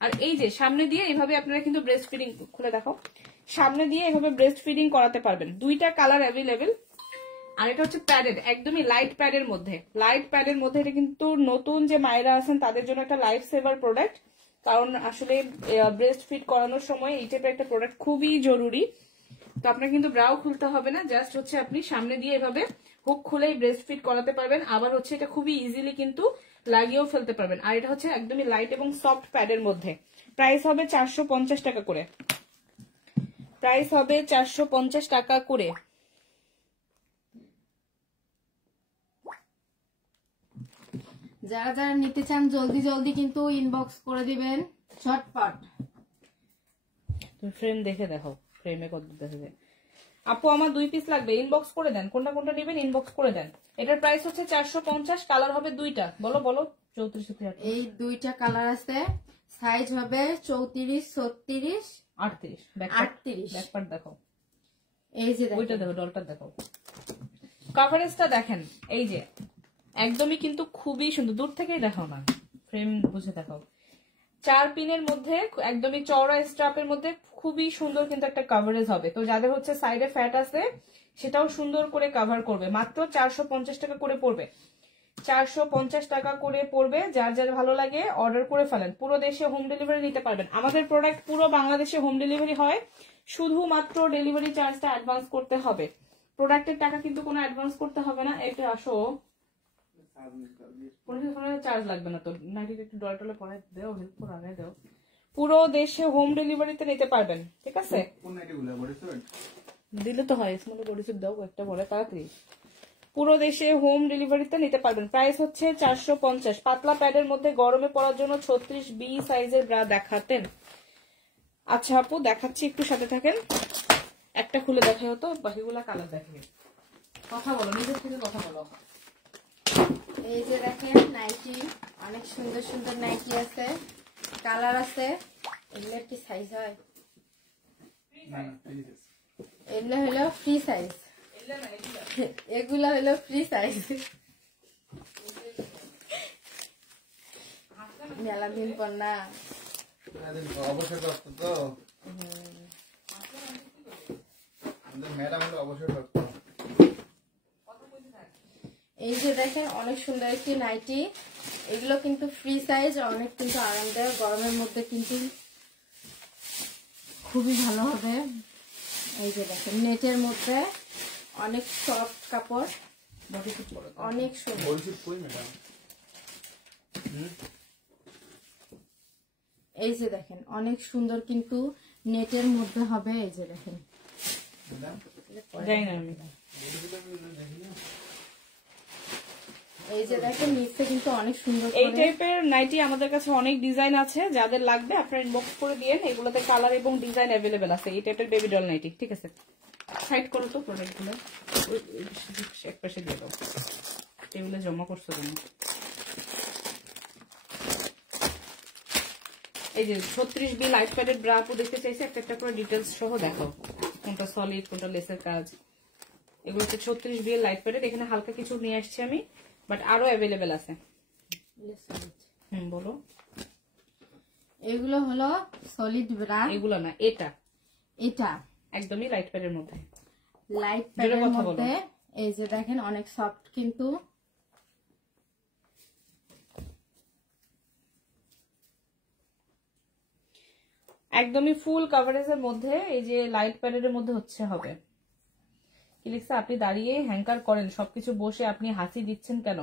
আর এই যে সামনে দিয়ে এইভাবে আপনারা কিন্তু ব্রেস্ট ফিডিং, খুলে দেখো, সামনে দিয়ে এভাবে ব্রেস্ট ফিডিং করাতে পারবেন। 2টা কালার অ্যাভেলেবেল। আর এটা হচ্ছে প্যাডেড, একদমই লাইট প্যাডের মধ্যে, এটা কিন্তু নতুন যে মায়েরা আছেন তাদের জন্য একটা লাইফ সেভার প্রোডাক্ট, কারণ আসলে ব্রেস্ট ফিড করানোর সময় এই টাইপের একটা প্রোডাক্ট খুবই জরুরি। তো আপনার কিন্তু ব্রাও খুলতে হবে না, জাস্ট হচ্ছে আপনি সামনে দিয়ে এভাবে হুক খুলেই ব্রেস্ট ফিড করাতে পারবেন। আবার হচ্ছে এটা খুবই ইজিলি কিন্তু লাগিয়েও ফেলতে পারবেন। আর এটা হচ্ছে একদমই লাইট এবং সফট প্যাডের মধ্যে। প্রাইস হবে 450 টাকা করে, প্রাইস হবে 450 টাকা করে। যারা যারা নিতে চান জলদি জলদি কিন্তু ইনবক্স করে দিবেন ঝটপট। তুমি ফ্রেম দেখে দেখো, ফ্রেমে কত দেখা যায়। আপু আমার 2 পিস লাগবে, ইনবক্স করে দেন, কোনটা কোনটা নেবেন ইনবক্স করে দেন। এটার প্রাইস হচ্ছে 450, কালার হবে 2টা। বলো বলো, 34, এই 2টা কালার আছে, সাইজ হবে 34, 36, 38। 38 ব্যাকপার্ট দেখো, এই যে ওইটা দেখো, ডলটা দেখো, কভারেজটা দেখেন। এই যে একদমই কিন্তু খুবই সুন্দর, দূর থেকেই দেখাও না, ফ্রেম বুঝে দেখাও। 4 পিনের মধ্যে একদমই চওড়া স্ট্রাপের মধ্যে খুবই সুন্দর কিন্তু একটা কভারেজ হবে। তো যাদের হচ্ছে সাইডে ফ্যাট আছে সেটাও সুন্দর করে কভার করবে। মাত্র 450 টাকা করে পড়বে, 450 টাকা করে পড়বে। যার যার ভালো লাগে অর্ডার করে ফেলেন। পুরো দেশে হোম ডেলিভারি নিতে পারবেন। আমাদের প্রোডাক্ট পুরো বাংলাদেশে হোম ডেলিভারি হয়, শুধুমাত্র ডেলিভারি চার্জটা অ্যাডভান্স করতে হবে। প্রোডাক্টের টাকা কিন্তু কোনো অ্যাডভান্স করতে হবে না। এটা আসো, কোনো চার্জ লাগবে না। তো নাইটি একটু ডল টলে পরে দেও, হেল্প করে আগে দেও। পুরো দেশে হোম ডেলিভারিতে নিতে পারবেন, ঠিক আছে? কোন নাইটিগুলো বডি সুট দিলে তো হয়, স্মল বডি সুট দাও একটা বলে তাড়াতাড়ি। পুরো দেশে হোম ডেলিভারিতে নিতে পারবেন। প্রাইস হচ্ছে 450। পাতলা প্যাডের মধ্যে গরমে পরার জন্য 36B সাইজের ব্রা দেখাতেন। আচ্ছা আপু দেখাচ্ছি, একটু সাথে থাকেন। একটা খুলে দেখাই হতো, বাকিগুলা কালার দেখাই। কথা বলো, নিজের থেকে কথা বলো। এই যে দেখেন নাইটি, অনেক সুন্দর সুন্দর নাইটি আছে, কালার আছে। এগুলো কি সাইজ হয়? না না প্লিজ এগুলো হলো ফ্রি সাইজ, এগুলো হলো ফ্রি সাইজ। মেলা দিন পর না, অবশ্যই করতো তো আমাদের ম্যাডাম হলো অবশ্যই করতো। এই যে দেখেন অনেক সুন্দর একটি নাইটি, এগুলো কিন্তু ফ্রি সাইজ, অনেক কিন্তু আরামদায়ক, গরমের মধ্যে কিন্তু খুবই ভালো হবে। এই যে দেখেন নেটের মধ্যে অনেক সফট কাপড়, অনেক সুন্দর। বডি সুট কই ম্যাডাম? এই যে দেখেন অনেক সুন্দর কিন্তু নেটের মধ্যে হবে। এই যে দেখেন ম্যাডাম যাই না আমি। এই যে দেখেন নিচে কিন্তু অনেক সুন্দর এই করে। টাইপের নাইটি আমাদের কাছে অনেক ডিজাইন আছে, যাদের লাগবে আপনারা ইনবক্স করে দিয়েন। এগুলোতে কালার এবং ডিজাইন অ্যাভেলেবেল আছে। এই টাইপের বেবি ডল নাইটি, ঠিক আছে? সাইড করো তো প্রোডাক্টগুলো, এক পাশে দিয়ে দাও। টেবিলে জমা করছো কেন? এই যে 36B লাইট প্যাডেড ব্রা আপু দেখতে চাইছে, একটা একটা করে ডিটেলস সহ দেখো, কোনটা সলিড কোনটা লেসের কাজ। এগুলো হচ্ছে 36B লাইট প্যাডেড। এখানে হালকা কিছু নিয়ে আসছি আমি, বাট আরো অ্যাভেলেবেল আছে। বলো। এগুলো হলো সলিড ব্রা, এগুলো না, এটা এটা একদমই লাইট প্যাডের মধ্যে। লাইট প্যাডের মধ্যে। এই যে দেখেন অনেক সফট কিন্তু, একদমই ফুল কভারেজের মধ্যে। এই যে লাইট প্যাডের মধ্যে হচ্ছে হবে কি লিখছে, আপনি দাঁড়িয়ে হ্যাঙ্কার করেন সবকিছু বসে, আপনি হাসি দিচ্ছেন কেন?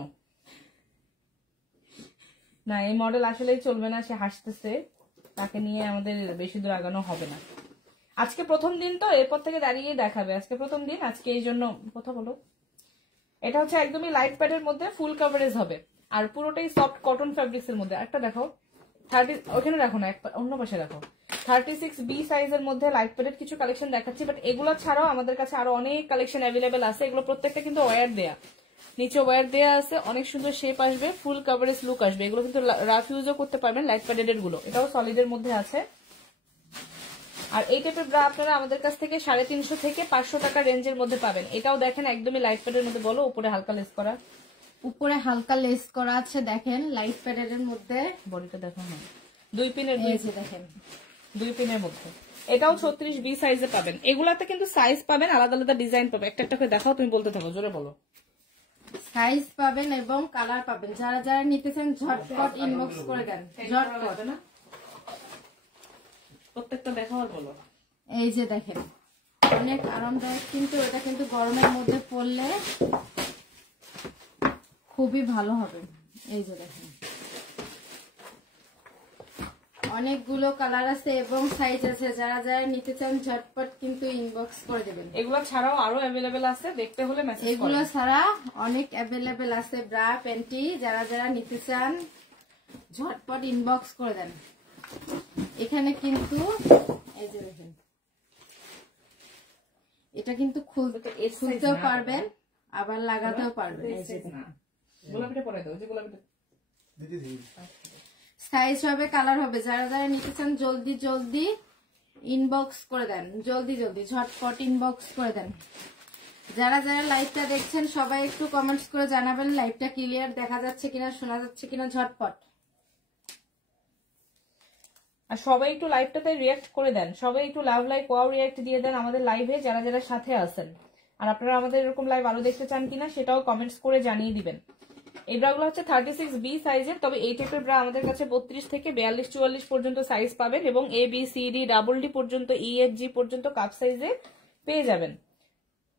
না এই মডেল আসলেই চলবে না, সে হাসতেছে, তাকে নিয়ে আমাদের বেশি দূর আগানো হবে না। আজকে প্রথম দিন তো, এরপর থেকে দাঁড়িয়ে দেখাবে। আজকে প্রথম দিন, আজকে এই জন্য কথা বলো। এটা হচ্ছে একদমই লাইট প্যাডের মধ্যে ফুল কভারেজ হবে, আর পুরোটাই সফট কটন ফ্যাব্রিক্স এর মধ্যে। একটা দেখো 30, ওখানে রাখো না, অন্য পাশে রাখো। 36B সাইজের মধ্যে লাইট প্যাডের কিছু কালেকশন দেখাচ্ছি, বাট এগুলো ছাড়াও আমাদের কাছে আরো অনেক কালেকশন অ্যাভেলেবেল আছে। এগুলো প্রত্যেকটা কিন্তু ওয়্যার দেয়া, নিচে ওয়্যার দেয়া আছে, অনেক সুন্দর শেপ আসবে, ফুল কভারেজ লুক আসবে। এগুলো কিন্তু রাফ ইউজও করতে পারবেন, লাইট প্যাডেড গুলো। এটাও সলিডের মধ্যে আছে। আর এই টাইপের ব্রা আপনারা আমাদের কাছ থেকে 350 থেকে 500 টাকা রেঞ্জের মধ্যে পাবেন। এটাও দেখেন একদমই লাইট প্যাডের মধ্যে। বলো, উপরে হালকা লেস করা, উপরে হালকা লেস করা আছে। দেখেন লাইট প্যাডের মধ্যে বডিটা দেখো না, 2 পিনের, এই যে দেখেন 2 পিনের মধ্যে। এটাও 36B সাইজে পাবেন। এগুলাতে কিন্তু সাইজ পাবেন, আলাদা আলাদা ডিজাইন পাবেন। একটা একটা করে দেখাও, তুমি বলতে থাকো, জোরে বলো। সাইজ পাবেন এবং কালার পাবেন। যারা যারা নিতেছেন ঝটপট ইনবক্স করে দেন, ঝটপট। প্রত্যেকটা দেখাও আর বলো। এই যে দেখেন অনেক আরামদায়ক কিন্তু, এটা কিন্তু গরমের মধ্যে পরলে খুবই ভালো হবে। এই যে দেখেন অনেকগুলো কালার আছে এবং সাইজ আছে। যারা যারা নিতে চান ঝটপট কিন্তু ইনবক্স করে দেবেন। এগুলো ছাড়াও আরো অ্যাভেলেবেল আছে, দেখতে হলে মেসেজ করুন। এগুলো ছাড়া অনেক অ্যাভেলেবেল আছে ব্রা প্যান্টি। যারা যারা নিতে চান ঝটপট ইনবক্স করে দেন। এখানে কিন্তু এই যে দেখেন এটা কিন্তু খুলতেও পারবেন, আবার লাগাতেও পারবেন। এই যে গোলাপিটা পরে দাও, যে গোলাপিটা দিদি সাইজ হবে, কালার হবে। যারা যারা নিতে চান জলদি জলদি ইনবক্স করে দেন, জলদি জলদি ঝটপট ইনবক্স করে দেন। যারা যারা লাইভটা দেখছেন সবাই একটু কমেন্টস করে জানাবেন লাইভটা ক্লিয়ার দেখা যাচ্ছে কিনা, শোনা যাচ্ছে কিনা, ঝটপট। আর সবাই একটু লাইভটাতে রিয়াক্ট করে দেন, সবাই একটু লাভ লাইক ওয়াও রিয়াক্ট দিয়ে দেন আমাদের লাইভে, যারা যারা সাথে আছেন। আর আপনারা আমাদের এরকম লাইভ আরো দেখতে চান কিনা সেটাও কমেন্টস করে জানিয়ে দিবেন। এই ব্রাগুলো হচ্ছে 36B সাইজের, তবে এই টাইপের ব্রা আমাদের কাছে 32 থেকে 42-44 পর্যন্ত সাইজ পাবেন, এবং ABCD ডাবল ডি পর্যন্ত, EFG পর্যন্ত কাপ সাইজে পেয়ে যাবেন।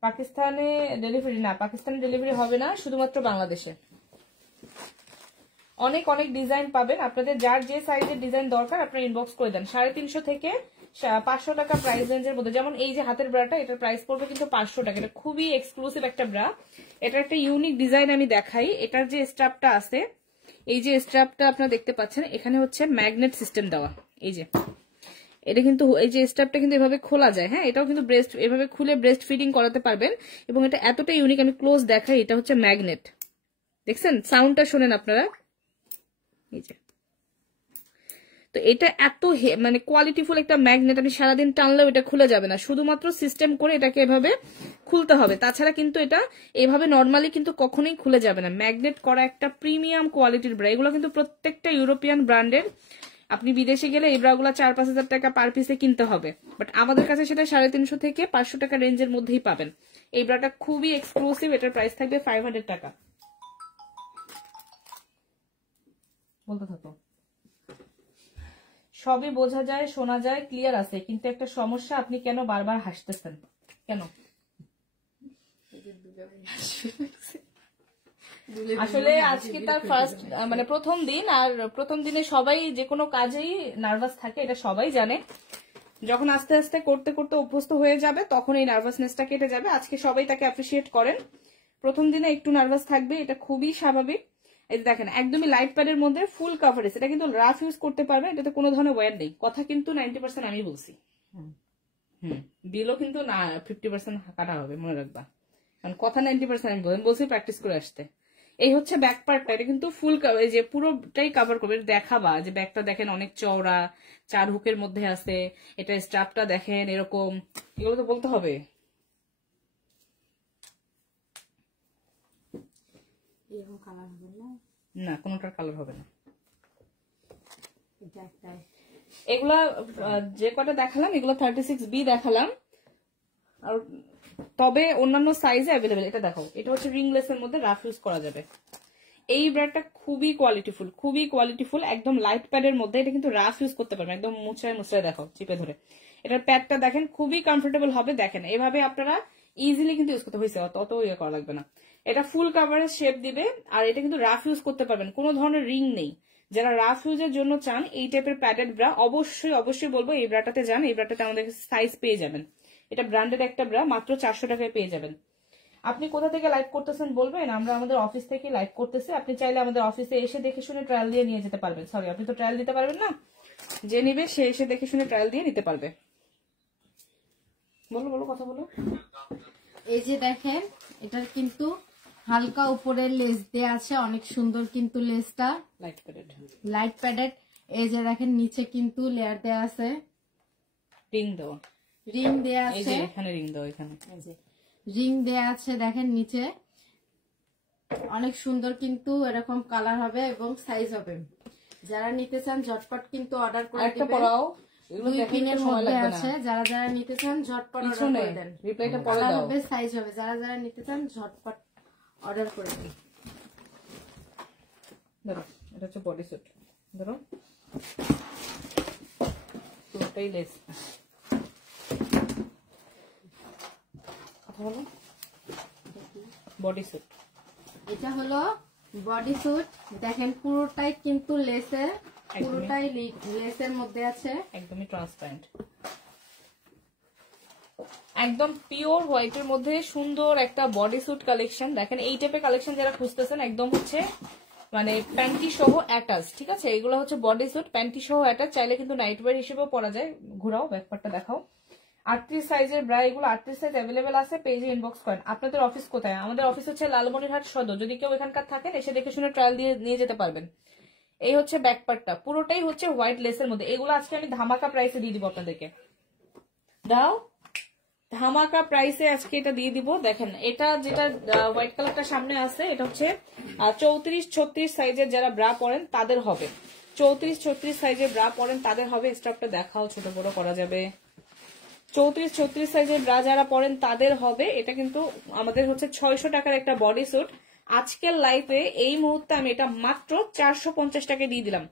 পাকিস্তানে ডেলিভারি না, পাকিস্তানে ডেলিভারি হবে না, শুধুমাত্র বাংলাদেশে। অনেক অনেক ডিজাইন পাবেন, আপনাদের যার যে সাইজের ডিজাইন দরকার আপনারা ইনবক্স করে দেন। 350 থেকে 500 টাকা প্রাইস রেঞ্জের মধ্যে। যেমন এই যে হাতের ব্রাটা, এটার প্রাইস পড়বে কিন্তু 500 টাকা। এটা খুবই এক্সক্লুসিভ একটা ব্রা, এটার একটা ইউনিক ডিজাইন আমি দেখাই। এটার যে স্ট্র্যাপটা আছে, এই যে স্ট্র্যাপটা আপনারা দেখতে পাচ্ছেন, এখানে হচ্ছে ম্যাগনেট সিস্টেম দেওয়া। এই যে এটা কিন্তু, এই যে স্ট্র্যাপটা কিন্তু এভাবে খোলা যায়, হ্যাঁ, এটাও কিন্তু ব্রেস্ট এভাবে খুলে ব্রেস্ট ফিডিং করাতে পারবেন। এবং এটা এতটা ইউনিক, আমি ক্লোজ দেখাই। এটা হচ্ছে ম্যাগনেট, দেখছেন সাউন্ডটা শোনেন আপনারা, এই যে। তো এটা এত মানে কোয়ালিটিফুল একটা ম্যাগনেট, আপনি সারাদিন টানলেও এটা খুলে যাবে না, শুধুমাত্র সিস্টেম করে এটাকে এভাবে খুলতে হবে। তাছাড়া কিন্তু এটা এভাবে নর্মালি কিন্তু কখনোই খুলে যাবে না। ম্যাগনেট করা একটা প্রিমিয়াম কোয়ালিটির ব্রা, এগুলো কিন্তু প্রত্যেকটা ইউরোপিয়ান ব্র্যান্ডের। আপনি বিদেশে গেলে এই ব্রাগুলো 4-5 হাজার টাকা পার পিসে কিনতে হবে, বাট আমাদের কাছে সেটা 350 থেকে 500 টাকা রেঞ্জের মধ্যেই পাবেন। এই ব্রাটা খুবই এক্সক্লুসিভ, এটার প্রাইস থাকবে 500 টাকা। বলতে থাকো। সবই বোঝা যায়, শোনা যায়, ক্লিয়ার আছে, কিন্তু একটা সমস্যা, আপনি কেন বারবার হাসতেছেন কেন? আসলে আজকে তার ফার্স্ট মানে প্রথম দিন, আর প্রথম দিনে সবাই যে কোনো কাজেই নার্ভাস থাকে, এটা সবাই জানে। যখন আস্তে আস্তে করতে করতে অভ্যস্ত হয়ে যাবে তখন এই নার্ভাসনেসটা কেটে যাবে। আজকে সবাই তাকে অ্যাপ্রিসিয়েট করেন, প্রথম দিনে একটু নার্ভাস থাকবে, এটা খুবই স্বাভাবিক। এই দেখেন একদমই লাইট প্যাডের মধ্যে ফুল কাভারেজ, এটা কিন্তু রাফ ইউজ করতে পারবে, এটাতে কোনো ধরনের ওয়্যার নেই। কথা কিন্তু 90% আমি বলছি, বিলও কিন্তু না 50% কাটা হবে, মনে রাখবা। কারণ কথা 90% আমি বলছি, প্র্যাকটিস করে আসতে। এই হচ্ছে ব্যাক পার্টটা, এটা কিন্তু ফুল এই যে পুরোটাই কাভার করবে। দেখাবা যে ব্যাকটা দেখেন অনেক চওড়া, 4 হুকের মধ্যে আছে, এটা স্ট্রাপটা দেখেন এরকম, এগুলো তো বলতে হবে। না, কোনোটার কালার হবে না। এগুলা যে কটা দেখালাম এগুলো 36B দেখালাম, আর তবে অন্যান্য সাইজে অ্যাভেলেবেল। এটা দেখো, এটা হচ্ছে রিংলেস এর মধ্যে রাফ ইউজ করা যাবে। এই ব্র্যান্ডটা খুবই কোয়ালিটিফুল, খুবই কোয়ালিটিফুল, একদম লাইট প্যাডের মধ্যে। এটা কিন্তু রাফ ইউজ করতে পারবেন, একদম মুছড়ায় মুছড়ায় দেখো চিপে ধরে। এটার প্যাডটা দেখেন খুবই কমফোর্টেবল হবে, দেখেন এভাবে আপনারা ইজিলি কিন্তু ইউজ করতে হয়েছে, অত ইয়ে করা লাগবে না। এটা ফুল কাভারেজ শেপ দিবে, আর এটা কিন্তু রাফ ইউজ করতে পারবেন, কোনো ধরনের রিং নেই। যারা রাফ ইউজের জন্য চান এই টাইপের প্যাডেড ব্রা, অবশ্যই অবশ্যই বলবো এই ব্রাটাতে যান। এই ব্রাটাতে আমাদের সাইজ পেয়ে যাবেন, এটা ব্র্যান্ডেড একটা ব্রা, মাত্র 400 টাকায় পেয়ে যাবেন। আপনি কোথা থেকে লাইভ করতেছেন বলবেন, আমরা আমাদের অফিস থেকে লাইভ করতেছি। আপনি চাইলে আমাদের অফিসে এসে দেখে শুনে ট্রায়াল দিয়ে নিয়ে যেতে পারবেন। সরি, আপনি তো ট্রায়াল দিতে পারবেন না, যে নিবে সে এসে দেখে শুনে ট্রায়াল দিয়ে নিতে পারবে। বলো বলো, কথা বলো। এই যে দেখেন, এটার কিন্তু হালকা উপরে লেস দেয়া আছে, অনেক সুন্দর কিন্তু লেসটা লাইট প্যাডেড। এই যে দেখেন নিচে কিন্তু লেয়ার দেয়া আছে, রিং দাও, রিং দেয়া আছে, এখানে রিং দাও, এখানে রিং দেয়া আছে। দেখেন নিচে অনেক সুন্দর কিন্তু এরকম কালার হবে এবং সাইজ হবে। যারা নিতে চান ঝটপট কিন্তু অর্ডার করে দিবেন, 2 দিনের মধ্যে আছে। যারা যারা নিতে চান ঝটপট অর্ডার করে দেন, রিপ্লাইটা পরে দাও, হবে সাইজ হবে। যারা যারা নিতে চান ঝটপট অর্ডার করে দিন। ধরো, এটা হচ্ছে বডি স্যুট, ধরো পুরোটাই লেস। কথা বলো। বডি স্যুট, এটা হলো বডি স্যুট। দেখেন পুরোটাই কিন্তু লেসের, পুরোটাই লেসের মধ্যে আছে, একদমই ট্রান্সপারেন্ট, একদম পিওর হোয়াইটের মধ্যে সুন্দর একটা বডি স্যুট কালেকশন। দেখেন এই টাইপের কালেকশন যারা খুঁজতেছেন, একদম হচ্ছে মানে প্যান্টি সহ অ্যাটাচ, ঠিক আছে। এগুলো হচ্ছে বডি স্যুট প্যান্টি সহ অ্যাটাচ, চাইলে কিন্তু নাইট ওয়্যার হিসেবেও পরা যায়। ঘোরাও, ব্যাকপার্টটা দেখাও। 38 সাইজের ব্রা, এগুলো 38 সাইজ অ্যাভেলেবেল আছে, পেজে ইনবক্স করেন। আপনাদের অফিস কোথায়? আমাদের অফিস হচ্ছে লালমনিরহাট সদর। যদি কেউ এখানকার থাকেন এসে দেখে শুনে ট্রায়াল দিয়ে নিয়ে যেতে পারবেন। এই হচ্ছে ব্যাকপার্টটা, পুরোটাই হচ্ছে হোয়াইট লেসের মধ্যে। এগুলো আজকে আমি ধামাকা প্রাইসে দিয়ে দিব আপনাদেরকে। দাও, ধামাকা প্রাইসে আজকে এটা দিয়ে দিব। দেখেন এটা যেটা হোয়াইট কালারটা সামনে আছে, এটা হচ্ছে 34-36 সাইজের যারা ব্রা পরেন তাদের হবে। 34-36 সাইজের ব্রা পরেন তাদের হবে। স্টকটা দেখাও, ছোট বড় করা যাবে। 34-36 সাইজের ব্রা যারা পরেন তাদের হবে। এটা কিন্তু আমাদের হচ্ছে 600 টাকার একটা বডি স্যুট। আজকের লাইফে এই মুহূর্তে আমি এটা মাত্র 450 টাকায় দিয়ে দিলাম,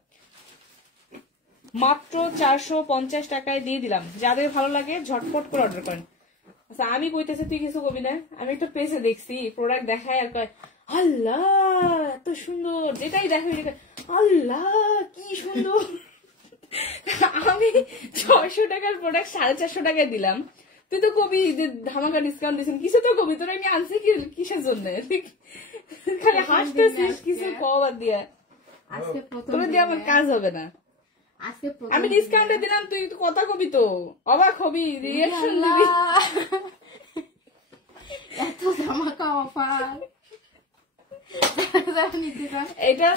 মাত্র 450 টাকায় দিয়ে দিলাম। যাদের ভালো লাগে ঝটপট করে অর্ডার করেন। আচ্ছা আমি কইতেছি তুই কিছু কবি না, আমি একটা পেজে দেখছি প্রোডাক্ট দেখায় আর কয় আল্লাহ এত সুন্দর, যেটাই দেখে আল্লাহ কি সুন্দর। আমি 600 টাকার প্রোডাক্ট 450 টাকায় দিলাম, তুই তো কবি ধামাকা ডিসকাউন্ট দিয়েছেন, কিছু তো কবি, তোর আমি আনছি কিসের জন্য? খালি হাসতেছিস কিছু কবার দিয়া, আজকে প্রথম তোর দিয়ে আমার কাজ হবে না। আজকে প্রথম আমি ডিসকাউন্টে দিলাম, তুই কথা কবি তো, অবাক হবি, রিয়াকশন দিবি। এত ধামাকা অফার, এটা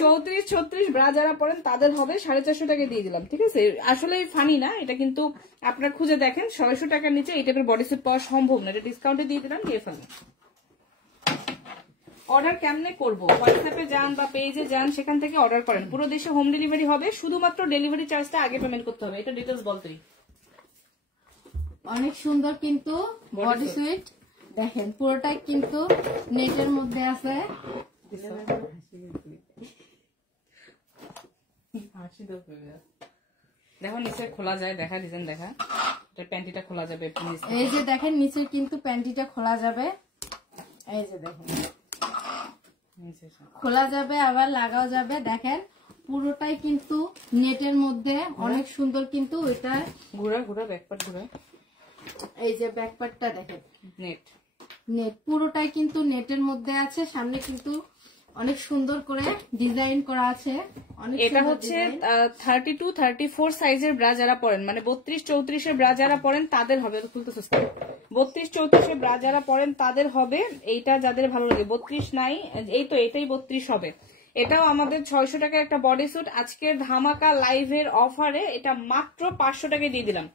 34-36 ব্রা যারা পড়েন তাদের হবে 450 টাকা দিয়ে দিলাম, ঠিক আছে? আসলে ফানি না এটা, কিন্তু আপনারা খুঁজে দেখেন 600 টাকার নিচে এই টাইপের বডি স্যুট পাওয়া সম্ভব না, এটা ডিসকাউন্টে দিয়ে দিলাম, নিয়ে ফেলেন। অর্ডার কেমনে করবো? হোয়াটসঅ্যাপে যান বা পেজে যান, সেখান থেকে অর্ডার করেন। পুরো দেশে হোম ডেলিভারি হবে, শুধুমাত্র ডেলিভারি চার্জটা আগে পেমেন্ট করতে হবে। এটা ডিটেলস বলতেই অনেক সুন্দর কিন্তু বডি সুইট দেখেন, পুরোটাই কিন্তু নেটের মধ্যে আছে। দেখো নিচে খোলা যায়, দেখা ডিজাইন দেখা, প্যান্টিটা খোলা যাবে। এই যে দেখেন নিচে কিন্তু প্যান্টিটা খোলা যাবে, এই যে দেখেন খোলা যাবে, আবার লাগাও যাবে। দেখেন পুরোটাই কিন্তু নেটের মধ্যে, অনেক সুন্দর কিন্তু এটা। ঘুরা ঘুরা ব্যাকপার্ট ঘুরা, এই যে ব্যাকপার্টটা দেখেন নেট নেট, পুরোটাই কিন্তু নেটের মধ্যে আছে। সামনে কিন্তু অনেক সুন্দর করে ডিজাইন করা আছে। এটা হচ্ছে 32-34 সাইজের ব্রা যারা পরেন, মানে 32-34 এর ব্রা যারা পরেন তাদের হবে। 32-34 এর ব্রা যারা পরেন তাদের হবে এইটা, যাদের ভালো লাগে। 32 নাই, এই তো এটাই 32 হবে। এটাও আমাদের 600 টাকা একটা বডি স্যুট, আজকের ধামাকা লাইভের অফারে এটা মাত্র 500 টাকায় দিয়ে দিলাম,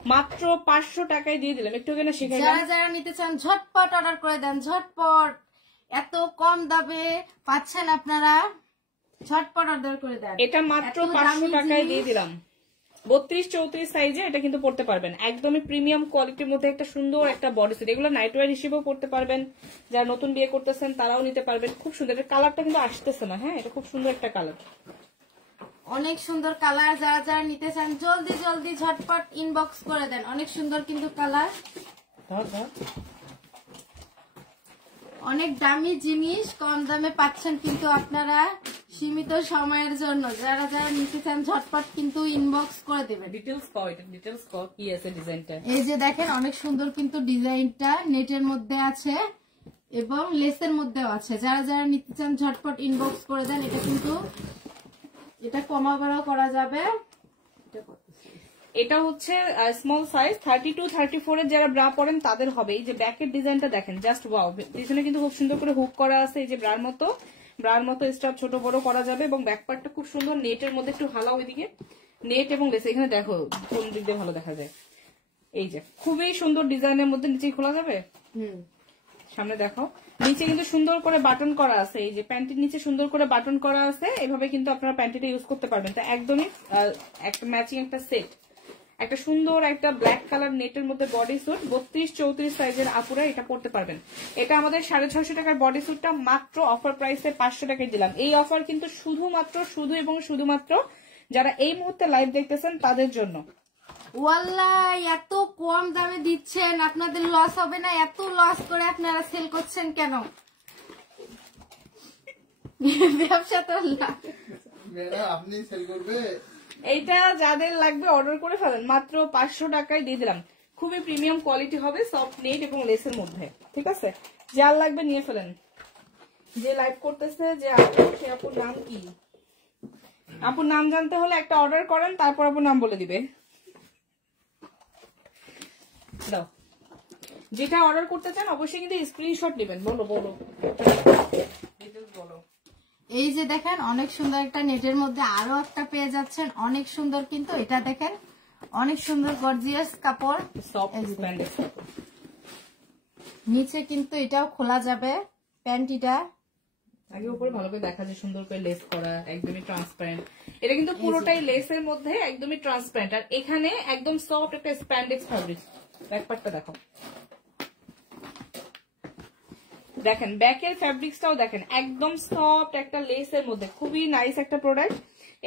মাত্র 500 টাকায় দিয়ে দিলাম। একটু কেন শিখাই, যারা যারা নিতে চান ঝটপট অর্ডার করে দেন, ঝটপট। এত কম দামে পাচ্ছেন আপনারা, ঝটপট অর্ডার করে দেন। এটা মাত্র 500 টাকায় দিয়ে দিলাম। 32-34 সাইজে এটা কিন্তু পড়তে পারবেন, একদমই প্রিমিয়াম কোয়ালিটির মধ্যে একটা সুন্দর একটা বডি সেট। এগুলো নাইট ওয়্যার হিসেবেও পড়তে পারবেন, যারা নতুন বিয়ে করতেছেন তারাও নিতে পারবেন। খুব সুন্দর, এটা কালারটা কিন্তু আসতেছে না, হ্যাঁ এটা খুব সুন্দর একটা কালার, অনেক সুন্দর কালার। যারা যারা নিতে চান জলদি জলদি ঝটপট ইনবক্স করে দেন, অনেক সুন্দর কিন্তু কালার। অনেক দামি জিনিস কম দামে পাচ্ছেন কিন্তু আপনারা, সীমিত সময়ের জন্য। যারা যারা নিতে চান ঝটপট কিন্তু ইনবক্স করে দেবেন। ডিটেইলস পাও, এটা ডিটেইলস পাও কি আছে ডিজাইনটা। এই যে দেখেন অনেক সুন্দর কিন্তু ডিজাইনটা নেটের মধ্যে আছে এবং লেসের মধ্যেও আছে। যারা যারা নিতে চান ঝটপট ইনবক্স করে দেন। এটা কিন্তু এটা কমা বাড়াও করা যাবে। এটা হচ্ছে স্মল সাইজ 32-34 এর যারা ব্রা পরেন তাদের হবে। এই যে ব্যাকের ডিজাইনটা দেখেন, জাস্ট ওয়াও। পিছনে কিন্তু খুব সুন্দর করে হুক করা আছে, এই যে ব্রার মতো স্টাফ ছোট বড় করা যাবে। এবং ব্যাকপার্টটা খুব সুন্দর নেটের মধ্যে, একটু হালাও ওইদিকে, নেট এবং লেস। এখানে দেখো কোন দিক দিয়ে ভালো দেখা যায়, এই যে খুবই সুন্দর ডিজাইনের মধ্যে নিচে খোলা যাবে। সামনে দেখো, নিচে কিন্তু সুন্দর করে বাটন করা আছে, এই যে প্যান্টির নিচে সুন্দর করে বাটন করা আছে। এভাবে কিন্তু আপনারা প্যান্টিটা ইউজ করতে পারবেন। তো একদমই একটা ম্যাচিং একটা সেট, একটা সুন্দর একটা ব্ল্যাক কালার নেটের মধ্যে বডি স্যুট। 32-34 সাইজের আপুরা এটা পড়তে পারবেন। এটা আমাদের 650 টাকার বডি স্যুটটা মাত্র অফার প্রাইসে 500 টাকায় দিলাম। এই অফার কিন্তু শুধুমাত্র যারা এই মুহূর্তে লাইভ দেখতেছেন তাদের জন্য। ওয়াল্লাহ এত কম দামে দিচ্ছেন, আপনাদের লস হবে না? এত লস করে আপনারা সেল করছেন কেন? ব্যবসা তো আপনি সেল করবে। এইটা যাদের লাগবে অর্ডার করে ফেলেন, মাত্র 500 টাকায় দিয়ে দিলাম। খুবই প্রিমিয়াম কোয়ালিটি হবে, সফট নেট এবং লেসের মধ্যে, ঠিক আছে? যার লাগবে নিয়ে ফেলেন। যে লাইভ করতেছে যে আপু, সে আপুর নাম কি? আপুর নাম জানতে হলে একটা অর্ডার করেন, তারপর আপুর নাম বলে দিবে। দাও, যেটা অর্ডার করতে চান অবশ্যই কিন্তু স্ক্রিনশট নেবেন। বলো বলো বলো। এই যে দেখেন অনেক সুন্দর একটা নেটের মধ্যে আরো একটা পেয়ে যাচ্ছেন, অনেক সুন্দর কিন্তু। এটা দেখেন অনেক সুন্দর গর্জিয়াস কাপড়, নিচে কিন্তু এটাও খোলা যাবে প্যান্টিটা। আগে উপরে ভালো করে দেখা যায়, সুন্দর করে লেস করা, একদমই ট্রান্সপারেন্ট। এটা কিন্তু পুরোটাই লেসের মধ্যে একদমই ট্রান্সপারেন্ট, আর এখানে একদম সফট একটা স্প্যান্ডেক্স ফ্যাব্রিক। ব্যাকপার্টটা দেখো, দেখেন ব্যাকের ফ্যাব্রিক্সটাও দেখেন, একদম সফট একটা লেসের মধ্যে, খুবই নাইস একটা প্রোডাক্ট।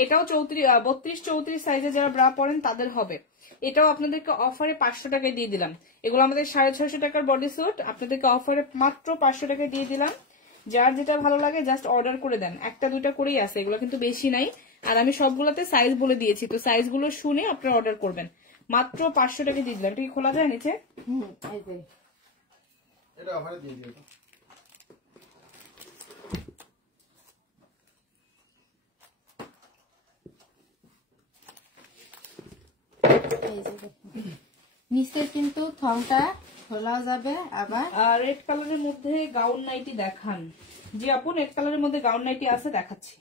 এটাও 32-34 সাইজে যারা ব্রা পরেন তাদের হবে। এটাও আপনাদেরকে অফারে 500 টাকায় দিয়ে দিলাম। এগুলো আমাদের 650 টাকার বডি স্যুট, আপনাদেরকে অফারে মাত্র 500 টাকায় দিয়ে দিলাম। যার যেটা ভালো লাগে জাস্ট অর্ডার করে দেন, একটা দুইটা করেই আছে, এগুলো কিন্তু বেশি নাই। আর আমি সবগুলোতে সাইজ বলে দিয়েছি, তো সাইজগুলো শুনে আপনারা অর্ডার করবেন। মাত্র 500 টাকা দিয়ে দিলাম। এটা কি খোলা যায় নিচে? এটা অফারে দিয়ে দিও তো। নিচের কিন্তু থংটা খোলা যাবে আবার। আর রেড কালারের মধ্যে গাউন নাইটি দেখান। জি আপু, রেড কালারের মধ্যে গাউন নাইটি আছে, দেখাচ্ছি।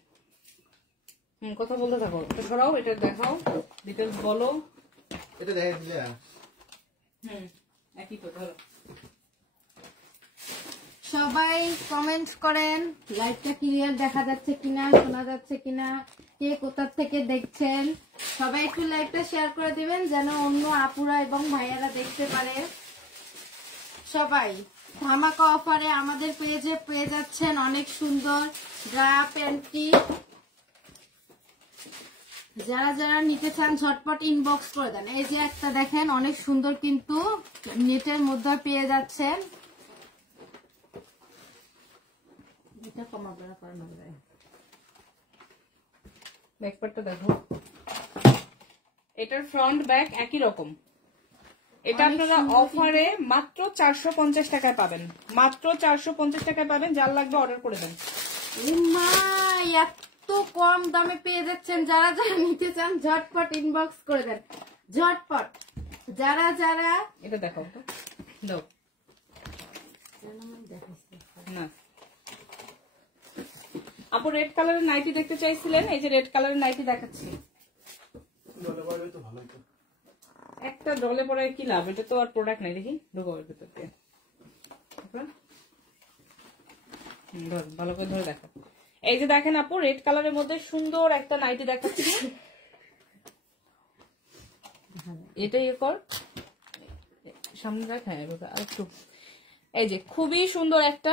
কথা বলতে থাকো। এটা ধরাও, এটা দেখাও, ডিটেলস বলো। এটা দেখাই দিলে একই তো ধরো। সবাই কমেন্ট করেন লাইভটা ক্লিয়ার দেখা যাচ্ছে কিনা, শোনা যাচ্ছে কিনা, কে কোথা থেকে দেখছেন। সবাই একটু লাইভটা শেয়ার করে দিবেন যেন অন্য আপুরা এবং ভাইয়ারা দেখতে পারে। সবাই ধামাকা অফারে আমাদের পেজে পেয়ে যাচ্ছেন অনেক সুন্দর ব্রা প্যান্টি। যারা যারা নিতে চান ঝটপট ইনবক্স করে দেন। এই যে একটা দেখেন অনেক সুন্দর কিন্তু নেটের মধ্যে পেয়ে যাচ্ছেন। এটা কমাবো না, করানো যায়। ব্যাকপার্টটা দেখো, এটার ফ্রন্ট ব্যাক একই রকম। এটা আপনারা অফারে মাত্র 450 টাকায় পাবেন, মাত্র 450 টাকায় পাবেন। যার লাগবে অর্ডার করে দেন। এত কম দামে পেয়ে যাচ্ছেন। যারা যারা নিতে চান ঝটপট ইনবক্স করে দেন, ঝটপট। যারা যারা এটা দেখাও তো, দাও না আপু। রেড কালারের নাইটি দেখতে চাইছিলেন, এই যে রেড কালারের নাইটি দেখাচ্ছি। একটা ডলে পরে কি লাভ, এটা তো আর প্রোডাক্ট নাই। দেখি ঢুকো এর ভিতর দিয়ে, ভালো করে ধরে দেখো। এই যে দেখেন আপু, রেড কালারের মধ্যে সুন্দর একটা নাইটি দেখাচ্ছি। এটা ইয়ে কর, সামনে দেখা একটু। এই যে খুবই সুন্দর একটা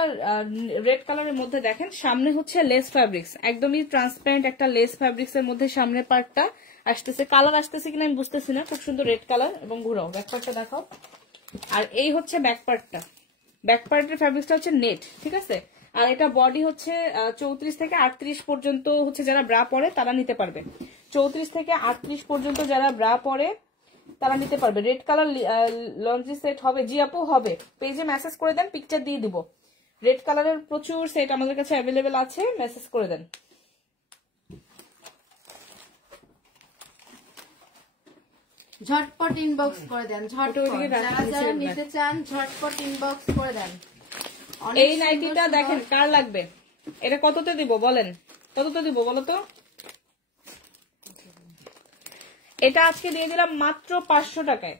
রেড কালারের মধ্যে দেখেন, সামনে হচ্ছে লেস ফ্যাব্রিক্স, একদমই ট্রান্সপারেন্ট একটা লেস ফ্যাব্রিক্স এর মধ্যে সামনের পার্টটা আসতেছে। কালার আসতেছে কিনা আমি বুঝতেছি না, খুব সুন্দর রেড কালার। এবং ঘুরাও, ব্যাক পার্টটা দেখাও। আর এই হচ্ছে ব্যাক পার্টটা, ব্যাক পার্টের ফ্যাব্রিক্সটা হচ্ছে নেট, ঠিক আছে। আর এটা বডি হচ্ছে 34 থেকে 38 পর্যন্ত হচ্ছে যারা ব্রা পরে তারা নিতে পারবে। 34 থেকে 38 পর্যন্ত যারা ব্রা পরে তারা নিতে পারবে। রেড কালার লন্ড্রি সেট হবে? জি আপু হবে, পেজে মেসেজ করে দেন, পিকচার দিয়ে দিব। রেড কালারের প্রচুর সেট আমাদের কাছে অ্যাভেলেবেল আছে, মেসেজ করে দেন। ঝটপট ইনবক্স করে দেন, ঝটপট। যারা যারা নিতে চান ঝটপট ইনবক্স করে দেন। এই নাইটিটা দেখেন কার লাগবে, এটা কততে দিব বলেন, কততে দিব বলো তো? এটা আজকে দিয়ে দিলাম মাত্র 500 টাকায়,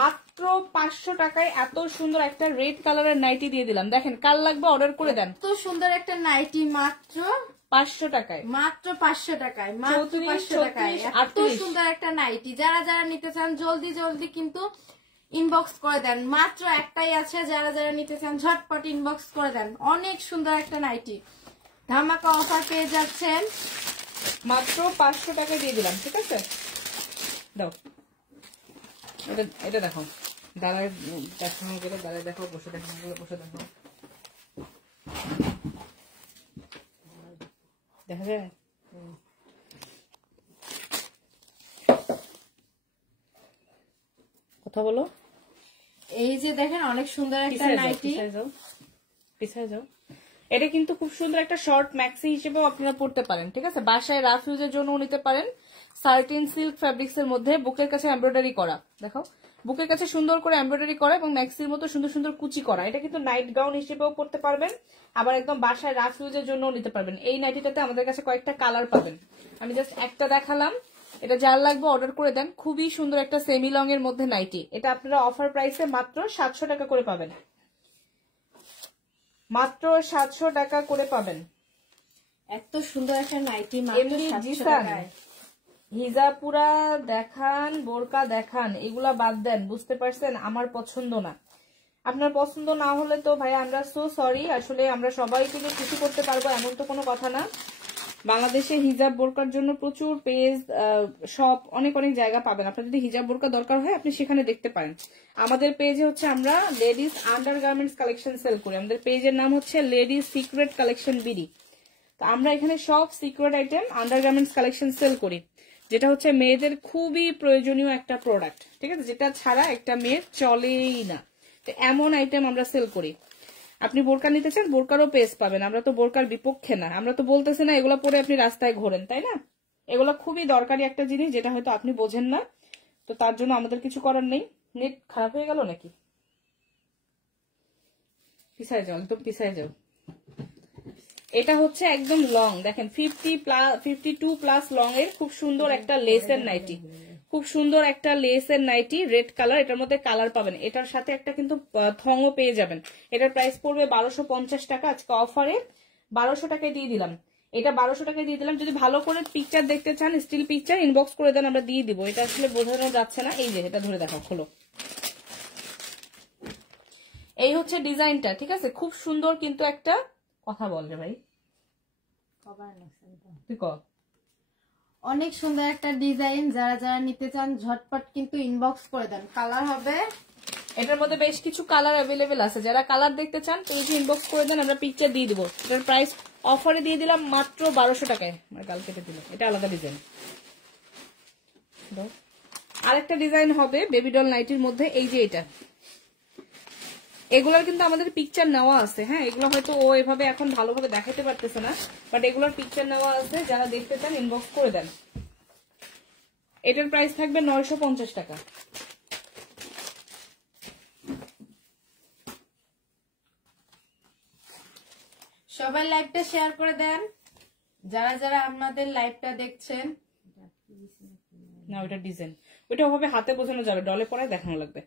মাত্র 500 টাকায় এত সুন্দর একটা রেড কালারের নাইটি দিয়ে দিলাম। দেখেন কার লাগবে অর্ডার করে দেন। এত সুন্দর একটা নাইটি মাত্র 500 টাকায়, মাত্র 500 টাকায়, মাত্র 500 টাকায় এত সুন্দর একটা নাইটি। যারা যারা নিতে চান জলদি জলদি কিন্তু ইনবক্স করে দেন। মাত্র একটাই আছে, যারা যারা নিতে চান ঝটপট ইনবক্স করে দেন। অনেক সুন্দর একটা নাইটি, ধামাকা অফার পেয়ে যাচ্ছেন। মাত্র 500 টাকা দিয়ে দিলাম, ঠিক আছে। দাও এটা দেখো, দাঁড়ায় দেখানো গেলে দাঁড়ায় দেখো, বসে দেখানো গেলে বসে দেখো, দেখা যায়। কথা বলো। এই যে দেখেন অনেক সুন্দর একটা নাইটি, পিছায় যাও। এটা কিন্তু খুব সুন্দর একটা শর্ট ম্যাক্সি হিসেবেও আপনারা পড়তে পারেন, ঠিক আছে। বাসায় রাফ ইউজের জন্য নিতে পারেন। সার্টিন সিল্ক ফ্যাব্রিক্স এর মধ্যে বুকের কাছে এমব্রয়ডারি করা, দেখো বুকের কাছে সুন্দর করে এমব্রয়ডারি করা এবং ম্যাক্সির মতো সুন্দর সুন্দর কুচি করা। এটা কিন্তু নাইট গাউন হিসেবেও পড়তে পারবেন, আবার একদম বাসায় রাফ ইউজের জন্য নিতে পারবেন। এই নাইটিটাতে আমাদের কাছে কয়েকটা কালার পাবেন, আমি জাস্ট একটা দেখালাম। এটা যার লাগবে অর্ডার করে দেন। খুবই সুন্দর একটা সেমি লং এর মধ্যে নাইটি, এটা আপনারা অফার প্রাইসে মাত্র 700 টাকা করে পাবেন, মাত্র 700 টাকা করে পাবেন। এত সুন্দর একটা নাইটি মাত্র 700 টাকায়। হিজাপুরা দেখান, বোরকা দেখান, এগুলা বাদ দেন, বুঝতে পারছেন। আমার পছন্দ না, আপনার পছন্দ না হলে তো ভাই আমরা সো সরি। আসলে আমরা সবাই কিন্তু খুশি করতে পারবো এমন তো কোনো কথা না। বাংলাদেশে হিজাব বোরকার জন্য প্রচুর পেজ, শপ, অনেক অনেক জায়গা পাবেন। আপনার যদি হিজাব বোরকা দরকার হয় আপনি সেখানে দেখতে পারেন। আমাদের পেজে হচ্ছে আমরা লেডিস আন্ডারগার্মেন্টস কালেকশন সেল করি। আমাদের পেজের নাম হচ্ছে লেডিস সিক্রেট কালেকশন বিডি। তো আমরা এখানে সব secret item undergarments collection sale করি, যেটা হচ্ছে মেয়েদের খুবই প্রয়োজনীয় একটা প্রোডাক্ট, ঠিক আছে, যেটা ছাড়া একটা মেয়ে চলেই না। তো এমন আইটেম আমরা সেল করি। আপনি বোরকা নিতে চান, বোরকারও পেজ পাবেন। আমরা তো বোরকার বিপক্ষে না, আমরা তো বলতেছি না এগুলো পরে আপনি রাস্তায় ঘোরেন, তাই না? এগুলো খুবই দরকারি একটা জিনিস, যেটা হয়তো আপনি বোঝেন না। তো তার জন্য আমাদের কিছু করার নেই। নেট খারাপ হয়ে গেল নাকি? পিছায় যাও, একদম পিছায় যাও। এটা হচ্ছে একদম লং, দেখেন 52 প্লাস লং এর খুব সুন্দর একটা লেসের নাইটি, খুব সুন্দর একটা লেসের নাইটি, রেড কালার। এটার মধ্যে কালার পাবেন, এটার সাথে একটা কিন্তু থংও পেয়ে যাবেন। এটার প্রাইস পড়বে 1250 টাকা। আজকে অফারে 1200 টাকায় দিয়ে দিলাম। এটা 1200 টাকায় দিয়ে দিলাম। যদি ভালো করে পিকচার দেখতে চান, স্টিল পিকচার, ইনবক্স করে দেন, আমরা দিয়ে দিব। এটা আসলে বোঝানো যাচ্ছে না। এই যে এটা ধরে দেখাও, খোলো। এই হচ্ছে ডিজাইনটা, ঠিক আছে, খুব সুন্দর কিন্তু একটা কথা বল রে ভাই, তুই ক। অনেক সুন্দর একটা ডিজাইন, যারা যারা নিতে চান ঝটপট কিন্তু ইনবক্স করে দেন। কালার হবে, এটার মধ্যে বেশ কিছু কালার অ্যাভেলেবেল আছে। যারা কালার দেখতে চান পেজে ইনবক্স করে দেন, আমরা পিকচার দিয়ে দিব। এটার প্রাইস অফারে দিয়ে দিলাম মাত্র 1200 টাকায়। আমার গাল কেটে দিল। এটা আলাদা ডিজাইন। আরেকটা ডিজাইন হবে বেবি ডল নাইটির মধ্যে। এই যে এটা, এগুলোর কিন্তু আমাদের পিকচার নেওয়া আছে। হ্যাঁ, এগুলো হয়তো ও এভাবে এখন ভালোভাবে দেখাতে পারতেছে না, বাট এগুলোর পিকচার নেওয়া আছে। যারা দেখতে চান ইনবক্স করে দেন। এটার প্রাইস থাকবে 950 টাকা। সবাই লাইভটা শেয়ার করে দেন, যারা যারা আমাদের লাইভটা দেখছেন। না, ওইটা ডিজাইন, ওইটা ওভাবে হাতে বোঝানো যাবে, ডলে পরে দেখানো লাগবে।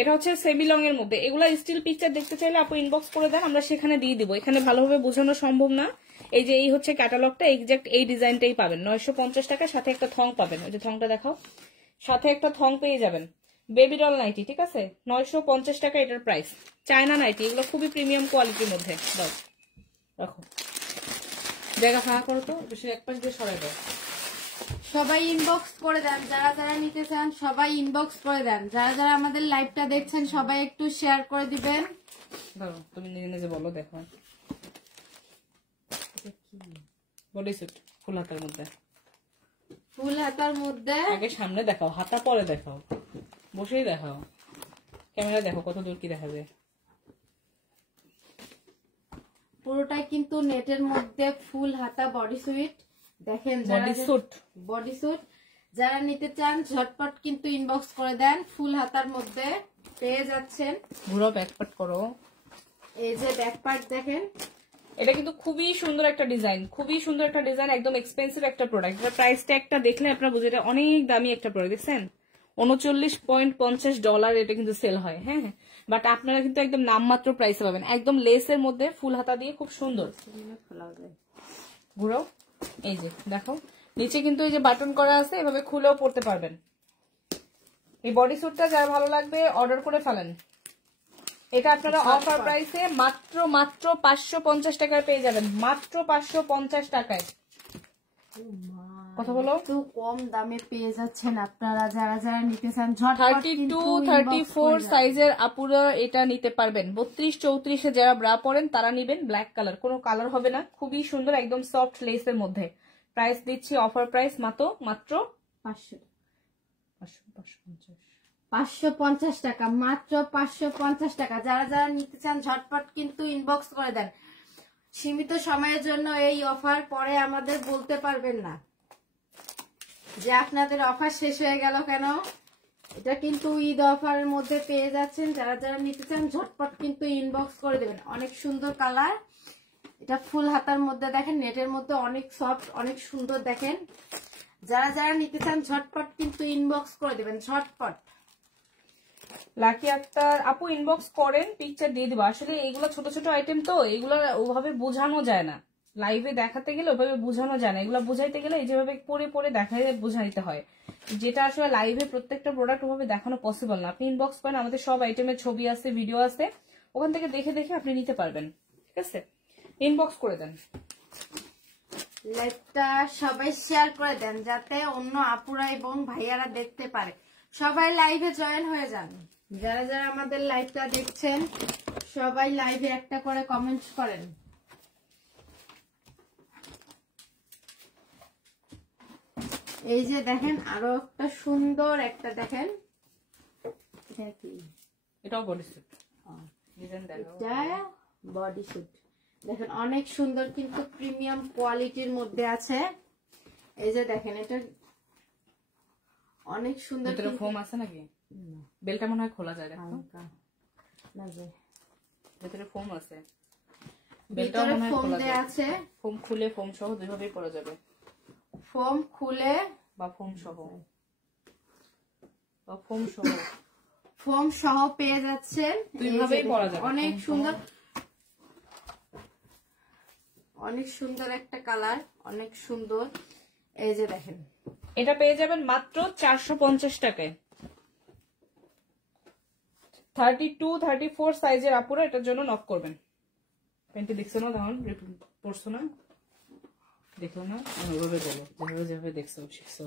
এটা হচ্ছে সেমি লং এর মধ্যে। এগুলা স্টিল পিকচার দেখতে চাইলে আপু ইনবক্স করে দেন, আমরা সেখানে দিয়ে দিব। এখানে ভালোভাবে বোঝানো সম্ভব না। এই যে এই হচ্ছে ক্যাটালগটা, এক্সাক্ট এই ডিজাইনটাই পাবেন 950 টাকা। সাথে একটা থং পাবেন, ওই যে থংটা দেখাও, সাথে একটা থং পেয়ে যাবেন। বেবি ডল নাইটি, ঠিক আছে, 950 টাকা এটার প্রাইস। চায়না নাইটি, এগুলো খুবই প্রিমিয়াম কোয়ালিটির মধ্যে। দাও, রাখো, জায়গা ফাঁকা করো তো, বেশি এক পাশ দিয়ে সরাই দাও। সবাই ইনবক্স করে দেন, যারা যারা নিতে চান সবাই ইনবক্স করে দেন। যারা যারা আমাদের লাইভটা দেখছেন সবাই একটু শেয়ার করে দিবেন। ধরো, তুমি নিজে নিজে বলো। দেখো, বডি স্যুট ফুল হাতার মধ্যে। ফুল হাতার মধ্যে আগে সামনে দেখাও, হাতা পরে দেখাও, বসেই দেখাও, ক্যামেরা দেখো কত দূর কি দেখা যায়। পুরোটাই কিন্তু নেটের মধ্যে ফুল হাতা বডি সুইট। দেখেন, বডি স্যুট যারা নিতে চান ঝটপট কিন্তু ইনবক্স করে দেন। ফুল হাতার মধ্যে পেয়ে যাচ্ছেন। ঘুরো, ব্যাক পার্ট করো। এই যে ব্যাক পার্ট দেখেন, এটা কিন্তু খুবই সুন্দর একটা ডিজাইন, খুবই সুন্দর একটা ডিজাইন, একদম এক্সপেন্সিভ একটা প্রোডাক্ট। এটা প্রাইস ট্যাগটা দেখলে আপনারা বুঝে, এটা অনেক দামি একটা প্রোডাক্ট। দেখছেন, $39.50 এটা কিন্তু সেল হয়। হ্যাঁ, বাট আপনারা কিন্তু একদম নামমাত্র প্রাইসে পাবেন, একদম লেসের মধ্যে ফুল হাতা দিয়ে, খুব সুন্দর। ঘুরো, এই যে দেখো, নিচে কিন্তু এই যে বাটন করা আছে, এভাবে খুলেও পড়তে পারবেন। এই বডি স্যুটটা যার ভালো লাগবে অর্ডার করে ফেলেন। এটা আপনারা অফার প্রাইসে মাত্র 550 টাকায় পেয়ে যাবেন, মাত্র 550 টাকায়। কথা বলো, একটু কম দামে পেয়ে যাচ্ছেন আপনারা। যারা যারা নিতে চান ঝটপট 32-34 সাইজের আপুরা এটা নিতে পারবেন। 32-34 যারা ব্রা পরেন তারা নিবেন। ব্ল্যাক কালার, কোনো কালার হবে না, খুবই সুন্দর, একদম সফট লেসের মধ্যে। প্রাইস দিচ্ছি অফার প্রাইস মাত্র 550 টাকা, মাত্র 550 টাকা। যারা যারা নিতে চান ঝটপট কিন্তু ইনবক্স করে দেন। সীমিত সময়ের জন্য এই অফার, পরে আমাদের বলতে পারবেন না যে আপনাদের অফার শেষ হয়ে গেল কেন। এটা কিন্তু ঈদ অফারের মধ্যে পেয়ে যাচ্ছেন। যারা যারা নিতে চান ঝটপট কিন্তু ইনবক্স করে দেবেন। অনেক সুন্দর কালার, এটা ফুল হাতার মধ্যে দেখেন, নেটের মধ্যে অনেক সফট, অনেক সুন্দর দেখেন। যারা যারা নিতে চান ঝটপট কিন্তু ইনবক্স করে দেবেন, ঝটপট। লাকি আক্তার আপু ইনবক্স করেন, পিকচার দিয়ে দিবো। আসলে এইগুলো ছোট ছোট আইটেম তো, এগুলো ওভাবে বোঝানো যায় না, লাইভে দেখাতে গেলে ওভাবে বোঝানো যায় না। এগুলো বোঝাইতে গেলে যেভাবে পরে পরে দেখাই বোঝাইতে হয়, যেটা আসলে লাইভে প্রত্যেকটা প্রোডাক্ট ওভাবে দেখানো পসিবল না। আপনি ইনবক্স করেন, আমাদের সব আইটেমের ছবি আছে, ভিডিও আছে, ওখান থেকে দেখে দেখে আপনি নিতে পারবেন। ঠিক আছে, ইনবক্স করে দেন। লাইভটা সবাই শেয়ার করে দেন যাতে অন্য আপুরা এবং ভাইয়ারা দেখতে পারে। সবাই লাইভে জয়েন হয়ে যান। যারা যারা আমাদের লাইভটা দেখছেন সবাই লাইভে একটা করে কমেন্ট করেন। এই যে দেখেন আরো একটা সুন্দর একটা দেখেন, এটাও বডি স্যুট ডিজাইন দেখো, এটা বডি স্যুট দেখেন অনেক সুন্দর কিন্তু প্রিমিয়াম কোয়ালিটির মধ্যে আছে। এই যে দেখেন এটা অনেক সুন্দর। ভিতরে ফোম আছে নাকি? বেলটা মনে হয় খোলা যায়, দেখো না যে ভিতরে ফোম আছে, বেলটা মনে হয় খোলা যায় আছে। ফোম খুলে ফোম সহ দুইভাবেই পরা যাবে, ফোম খুলে বা ফোম সহ, বা ফোম সহ, ফোম সহ পেয়ে যাচ্ছেন, দুইভাবেই পরা যাবে। অনেক সুন্দর, অনেক সুন্দর একটা কালার, অনেক সুন্দর। এই যে দেখেন এটা পেয়ে যাবেন মাত্র 450 টাকায়। 32-34 সাইজের আপুরা এটার জন্য নক করবেন। প্যান্টটি দেখছো না? তখন পড়ছো না, দেখো না, ওইভাবে বলো যেভাবে যেভাবে দেখছো শিখছো।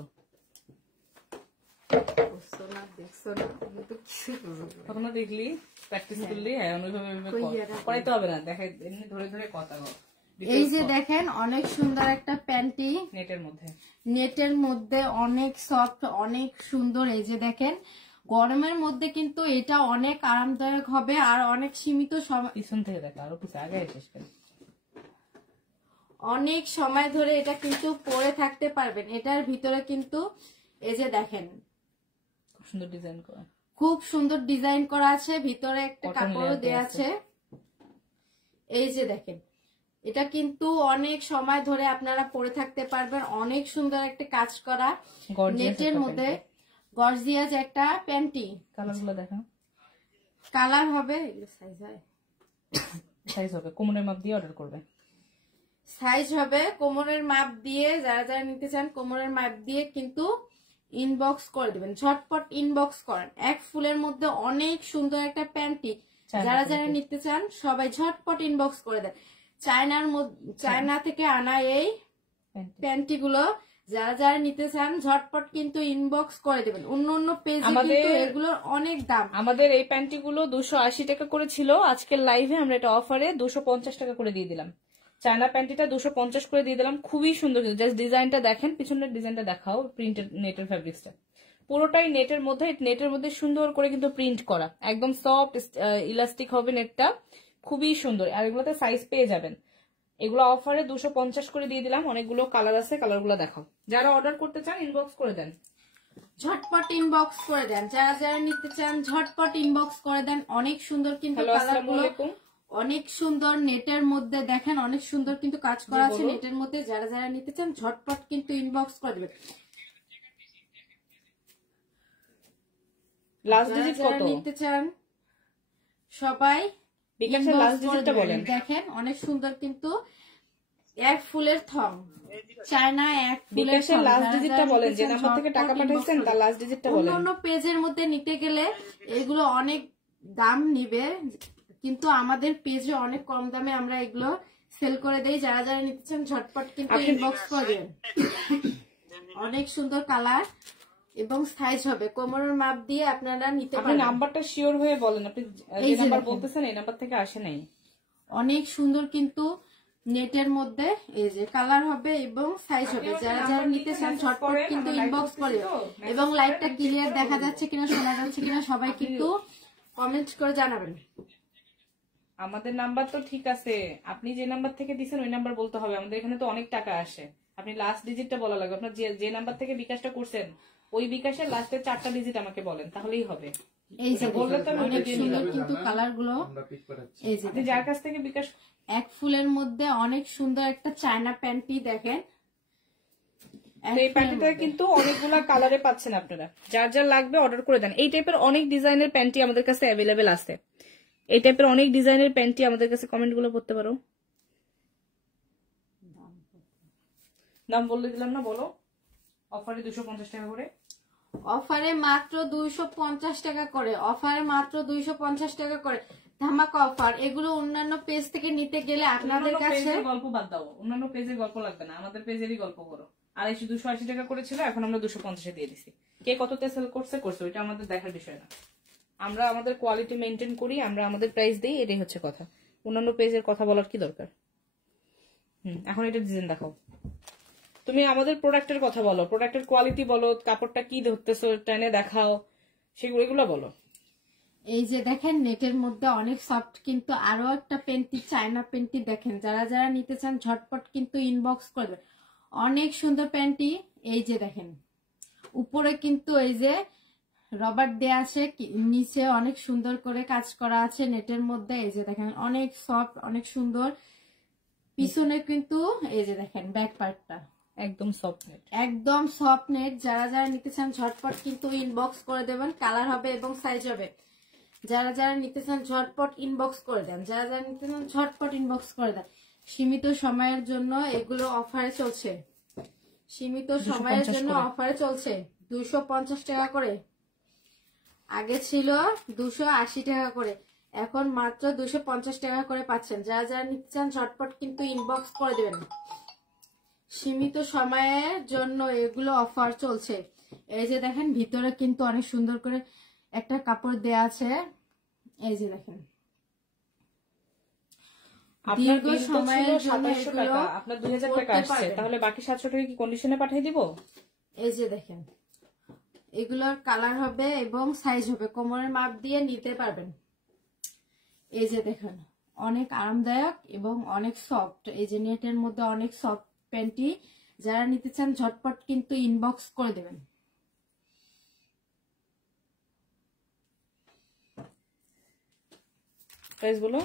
তখন দেখলি প্র্যাকটিস করলি, হ্যাঁ ওইভাবে করাইতে হবে না, দেখাই এমনি ধরে ধরে কথা বল। এই যে দেখেন অনেক সুন্দর একটা প্যান্টি নেটের মধ্যে, নেটের মধ্যে অনেক সফট, অনেক সুন্দর। এই যে দেখেন গরমের মধ্যে কিন্তু এটা অনেক আরামদায়ক হবে আর অনেক সীমিত সময়, পিছন থেকে দেখা আরো কিছু আগে এসেছ, অনেক সময় ধরে এটা কিন্তু পরে থাকতে পারবেন। এটার ভিতরে কিন্তু এই যে দেখেন খুব সুন্দর ডিজাইন করা, খুব সুন্দর ডিজাইন করা আছে, ভিতরে একটা কাপড়ও দেয়া আছে। এই যে দেখেন এটা কিন্তু অনেক সময় ধরে আপনারা পরে থাকতে পারবেন। অনেক সুন্দর একটা কাজ করা নেটের মধ্যে গর্জিয়াস একটা প্যান্টি। কালারগুলো দেখা, কালার হবে, সাইজ হয়, সাইজ হবে কোমরের মাপ দিয়ে অর্ডার করবে, সাইজ হবে কোমরের মাপ দিয়ে। যারা যারা নিতে চান কোমরের মাপ দিয়ে কিন্তু ইনবক্স করে দিবেন, ঝটপট ইনবক্স করেন। এক ফুলের মধ্যে অনেক সুন্দর একটা প্যান্টি, যারা যারা নিতে চান সবাই ঝটপট ইনবক্স করে দেন। চায়না থেকে আনা এই প্যান্টি গুলো যারা যারা নিতে চান ঝটপট কিন্তু ইনবক্স করে দেবেন। অন্য অন্য পেজে কিন্তু এগুলোর অনেক দাম। আমাদের এই প্যান্টি গুলো 280 টাকা করে ছিল, আজকের লাইভে আমরা এটা অফারে 250 টাকা করে দিয়ে দিলাম। চায়না প্যান্টিটা 250 করে দিয়ে দিলাম, খুবই সুন্দর। জাস্ট ডিজাইনটা দেখেন, পিছনের ডিজাইনটা দেখাও, প্রিন্টেড নেটের ফ্যাব্রিক্সটা পুরোটাই নেটের মধ্যে, নেটের মধ্যে সুন্দর করে কিন্তু প্রিন্ট করা, একদম সফট ইলাস্টিক হবে নেটটা, খুবই সুন্দর। আর এগুলোতে সাইজ পেয়ে যাবেন। এগুলো অফারে 250 করে দিয়ে দিলাম। অনেকগুলো কালার আছে, কালারগুলো দেখাও। যারা অর্ডার করতে চান ইনবক্স করে দেন, ঝটপট ইনবক্স করে দেন। যারা যারা নিতে চান ঝটপট ইনবক্স করে দেন। অনেক সুন্দর কিন্তু কালারগুলো, অনেক সুন্দর নেটের মধ্যে দেখেন, অনেক সুন্দর কিন্তু কাজ করা আছে নেটের মধ্যে। যারা যারা নিতে চান ঝটপট কিন্তু ইনবক্স করে দেবেন। লাস্ট ডিজিট কত নিতে চান সবাই বিকাশের লাস্ট ডিজিটটা বলেন। দেখেন অনেক সুন্দর কিন্তু এক ফুলের থং, চায়না এক ফুলের বিকাশের লাস্ট ডিজিটটা বলেন, যে নাম্বার থেকে টাকা পাঠাইছেন তার লাস্ট ডিজিটটা বলেন। অন্য পেজের মধ্যে নিতে গেলে এগুলো অনেক দাম নিবে, কিন্তু আমাদের পেজে অনেক কম দামে আমরা এগুলো সেল করে দেই। যারা যারা নিতে চান ঝটপট কিন্তু ইনবক্স করে দেন। অনেক সুন্দর কালার এবং সাইজ হবে কোমরের মাপ দিয়ে আপনারা নিতে পারেন। আপনি নাম্বারটা শিওর হয়ে বলেন, আপনি যে নাম্বার বলতেছেন এই নাম্বার থেকে আসে নাই। অনেক সুন্দর কিন্তু নেটের মধ্যে এই যে কালার হবে এবং সাইজ হবে। যারা যারা নিতে চান ঝটপট কিন্তু ইনবক্স করে। এবং লাইভটা ক্লিয়ার দেখা যাচ্ছে কিনা, শোনা যাচ্ছে কিনা সবাই কিন্তু কমেন্ট করে জানাবেন। আমাদের নাম্বার তো ঠিক আছে, আপনি যে নাম্বার থেকে দিচ্ছেন ওই নাম্বার বলতে হবে। আমাদের এখানে তো অনেক টাকা আসে, আপনি লাস্ট ডিজিটটা বলা লাগবে। আপনার যে নাম্বার থেকে বিকাশটা করছেন ওই বিকাশের লাস্টের 4টা ডিজিট আমাকে বলেন, তাহলেই হবে। এই যে বললে তো অনেক সুন্দর কিন্তু কালারগুলো। এই যে আপনি যার কাছ থেকে বিকাশ, এক ফুলের মধ্যে অনেক সুন্দর একটা চায়না প্যান্টি দেখেন। এই প্যান্টিটা কিন্তু অনেকগুলা কালারে পাচ্ছেন আপনারা, যার যার লাগবে অর্ডার করে দেন। এই টাইপের অনেক ডিজাইনের প্যান্টি আমাদের কাছে অ্যাভেলেবেল আছে। এই টাইপের অনেক ডিজাইনের প্যান্টি আমাদের কাছে, কমেন্ট গুলো পড়তে পারো। দাম বলে দিলাম না, বলো। অফারে 250 টাকা করে, অফারে মাত্র 250 টাকা করে, অফারে মাত্র 250 টাকা করে। ধামাকা অফার। এগুলো অন্যান্য পেজ থেকে নিতে গেলে আপনাদের কাছে পেজের গল্প বাদ দাও, অন্যান্য পেজের গল্প লাগবে না, আমাদের পেজেরই গল্প করো। 280 টাকা করেছিল, এখন আমরা 250 দিয়ে দিছি। কে কততে সেল করছে ওইটা আমাদের দেখার বিষয় না। আমরা আমাদের কোয়ালিটি মেনটেন করি, আমরা আমাদের প্রাইস দিই, এটাই হচ্ছে কথা। অন্যান্য পেজের কথা বলার কি দরকার? এখন এটা ডিজাইন দেখাও। তুমি আমাদের প্রোডাক্টের কথা বলো, প্রোডাক্টের কোয়ালিটি বলো, কাপড়টা কি ধরতেছো টেনে দেখাও, এগুলো বলো। এই যে দেখেন নেটের মধ্যে অনেক সফট, কিন্তু আরো একটা পেন্টি, চায়না পেন্টি দেখেন, যারা যারা নিতে চান ঝটপট কিন্তু ইনবক্স করবে। অনেক সুন্দর প্যান্টি। এই যে দেখেন উপরে কিন্তু এই যে রবার দেয়া আছে, নিচে অনেক সুন্দর করে কাজ করা আছে নেটের মধ্যে। এই যে দেখেন অনেক সফট, অনেক সুন্দর। পিছনে কিন্তু এই যে দেখেন ব্যাক পার্টটা একদম সফট নেট, একদম সফট নেট। যারা যারা নিতে চান ঝটপট কিন্তু ইনবক্স করে দেবেন, কালার হবে এবং সাইজ হবে। যারা যারা নিতে চান ঝটপট ইনবক্স করে দেন, যারা যারা নিতে চান ঝটপট ইনবক্স করে দেন। সীমিত সময়ের জন্য এগুলো অফারে চলছে, সীমিত সময়ের জন্য অফারে চলছে। 250 টাকা করে, আগে ছিল 280 টাকা করে, এখন মাত্র 250 টাকা করে পাচ্ছেন। যারা যারা নিতে চান ঝটপট কিন্তু ইনবক্স করে দেবেন। সীমিত সময়ের জন্য এগুলো অফার চলছে। এই যে দেখেন ভিতরে কিন্তু অনেক সুন্দর করে একটা কাপড় দেয়া আছে। এই যে দেখেন দীর্ঘ সময়ের জন্য এগুলো আপনার 2000 টাকা আসছে, তাহলে বাকি 700 টাকা কি কন্ডিশনে পাঠিয়ে দিব? এই যে দেখেন এগুলোর কালার হবে এবং সাইজ হবে, কোমরের মাপ দিয়ে নিতে পারবেন। এই যে দেখেন অনেক আরামদায়ক এবং অনেক সফট। এই যে নেটের মধ্যে অনেক সফট প্যান্টি, যারা নিতে চান ঝটপট কিন্তু ইনবক্স করে দেবেন। প্রাইস বলো।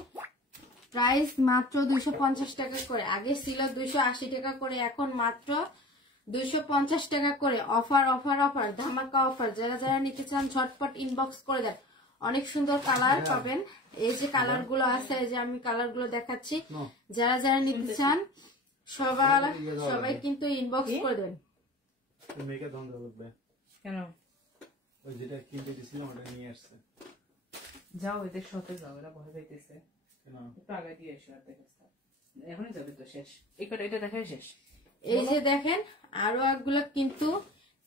প্রাইস মাত্র 250 টাকা করে, আগে ছিল 280 টাকা করে, এখন মাত্র 250 টাকা করে। অফার অফার অফার, ধামাকা অফার। যারা যারা নিতে চান ঝটপট ইনবক্স করে দেন। অনেক সুন্দর কালার পাবেন। এই যে কালার গুলো আছে, এই যে আমি কালার গুলো দেখাচ্ছি। যারা যারা নিতে চান সবাই কিন্তু ইনবক্স করে দেন। মেয়েকে ধন্দ করবে কেন? ওই যেটা কিনতে দিছিলাম ওটা নিয়ে আসছে। যাও এদের সাথে যাও, এরা ভয় পাইতেছে। কেন? একটু আগে দিয়ে এসো, আর দেখো এখনই যাবে তো, শেষ এটা দেখাই শেষ। এই যে দেখেন আরো একগুলো কিন্তু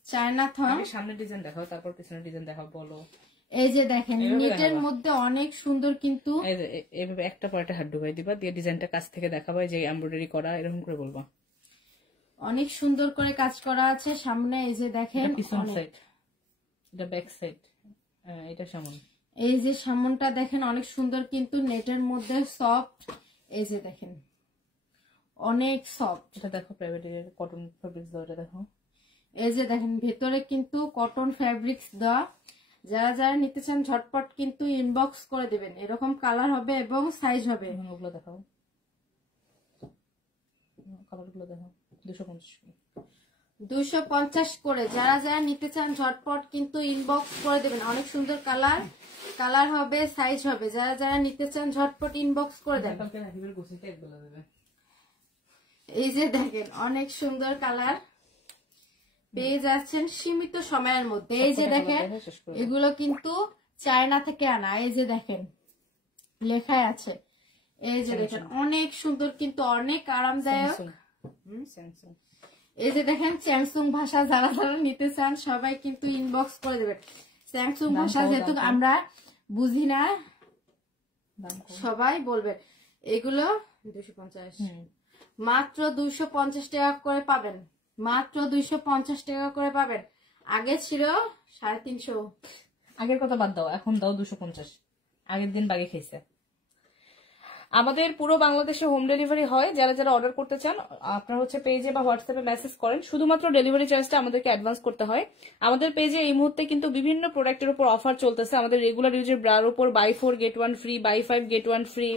চায়না থং। সামনে ডিজাইন দেখাও, তারপর পিছনে ডিজাইন দেখাও, বলো। এই যে দেখেন নেটের মধ্যে অনেক সুন্দর কিন্তু, এইভাবে একটা পর একটা হাত ঢুকাই দিবা, দিয়ে ডিজাইনটা কাছ থেকে দেখাবা, যে এমব্রয়ডারি করা এরকম করে বলবা। অনেক সুন্দর করে কাজ করা আছে সামনে। এই যে দেখেন পিছন সাইড, এটা ব্যাক সাইড, এটা সামনে। এই যে সামনটা দেখেন অনেক সুন্দর কিন্তু নেটের মধ্যে সফট। এই যে দেখেন অনেক সফট। এটা দেখো প্রাইভেট কটন ফেব্রিক্স দাও, এটা দেখো। এই যে দেখেন ভেতরে কিন্তু কটন ফেব্রিক্স দেওয়া। যারা যারা নিতে চান ঝটপট কিন্তু ইনবক্স করে দিবেন। এরকম কালার হবে এবং সাইজ হবে। ওগুলো দেখাও, কালারগুলো দেখাও। 250 করে। যারা যারা নিতে চান ঝটপট কিন্তু ইনবক্স করে দেবেন। অনেক সুন্দর কালার হবে, সাইজ হবে। যারা যারা নিতে চান ঝটপট ইনবক্স করে দেন। এই যে দেখেন অনেক সুন্দর কালার পেয়ে যাচ্ছেন সীমিত সময়ের মধ্যে। এই যে দেখেন এগুলো কিন্তু চায়না থেকে আনা। এই যে দেখেন লেখায় আছে। এই যে দেখেন অনেক সুন্দর কিন্তু অনেক আরামদায়ক। এই যে দেখেন স্যামসুং ভাষা, যারা যারা নিতে চান সবাই কিন্তু ইনবক্স করে দেবেন। স্যামসুং ভাষা যেহেতু আমরা বুঝি না, সবাই বলবেন। এগুলো 250, মাত্র 250 টাকা করে পাবেন, মাত্র 250 টাকা করে পাবেন। আগে ছিল 350। আগের কথা বাদ দাও, এখন দাও 250। আগের দিন বাগে খেয়েছে। আমাদের পুরো বাংলাদেশে হোম ডেলিভারি হয়। যারা যারা অর্ডার করতে চান আপনারা হচ্ছে পেজে বা হোয়াটসঅ্যাপে মেসেজ করেন। শুধুমাত্র ডেলিভারি চার্জটা আমাদেরকে অ্যাডভান্স করতে হয়। আমাদের পেজে এই মুহূর্তে কিন্তু বিভিন্ন প্রোডাক্টের উপর অফার চলতেছে। আমাদের রেগুলার ইউজের ব্রার উপর buy 4 get 1 free, buy 5 get 1 free.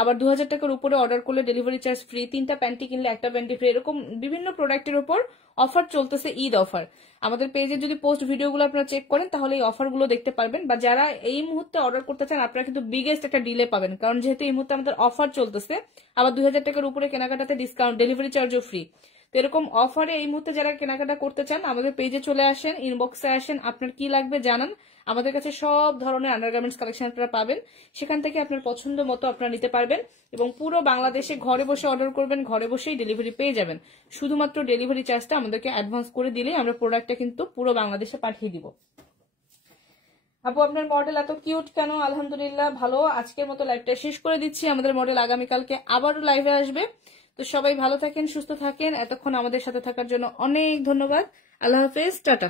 আবার 2000 টাকার উপরে অর্ডার করলে ডেলিভারি চার্জ ফ্রি, 3টা প্যান্টি কিনলে 1টা প্যান্টি ফ্রি। এরকম বিভিন্ন প্রোডাক্টের উপর অফার চলতেছে, ঈদ অফার। আমাদের পেজে যদি পোস্ট ভিডিওগুলো আপনারা চেক করেন তাহলে এই অফারগুলো দেখতে পারবেন। বা যারা এই মুহূর্তে অর্ডার করতে চান আপনারা কিন্তু বিগেস্ট একটা ডিলে পাবেন, কারণ যেহেতু এই মুহূর্তে আমাদের অফার চলতেছে। আবার 2000 টাকার উপরে কেনাকাটাতে ডিসকাউন্ট, ডেলিভারি চার্জও ফ্রি। তো এরকম অফারে এই মুহূর্তে যারা কেনাকাটা করতে চান আমাদের পেজে চলে আসেন, ইনবক্সে আসেন, আপনার কি লাগবে জানান। আমাদের কাছে সব ধরনের আন্ডারগার্মেন্টস কালেকশন আপনারা পাবেন, সেখান থেকে আপনার পছন্দ মতো আপনারা নিতে পারবেন এবং পুরো বাংলাদেশে ঘরে বসে অর্ডার করবেন, ঘরে বসেই ডেলিভারি পেয়ে যাবেন। শুধুমাত্র ডেলিভারি চার্জটা আমাদেরকে অ্যাডভান্স করে দিলেই আমরা প্রোডাক্টটা কিন্তু পুরো বাংলাদেশে পাঠিয়ে দিব। আপু আপনার মডেল এত কিউট কেন? আলহামদুলিল্লাহ ভালো। আজকের মতো লাইভটা শেষ করে দিচ্ছি, আমাদের মডেল আগামীকালকে আবারও লাইভে আসবে। তো সবাই ভালো থাকেন, সুস্থ থাকেন, এতক্ষণ আমাদের সাথে থাকার জন্য অনেক ধন্যবাদ। আল্লাহ হাফেজ, টাটা।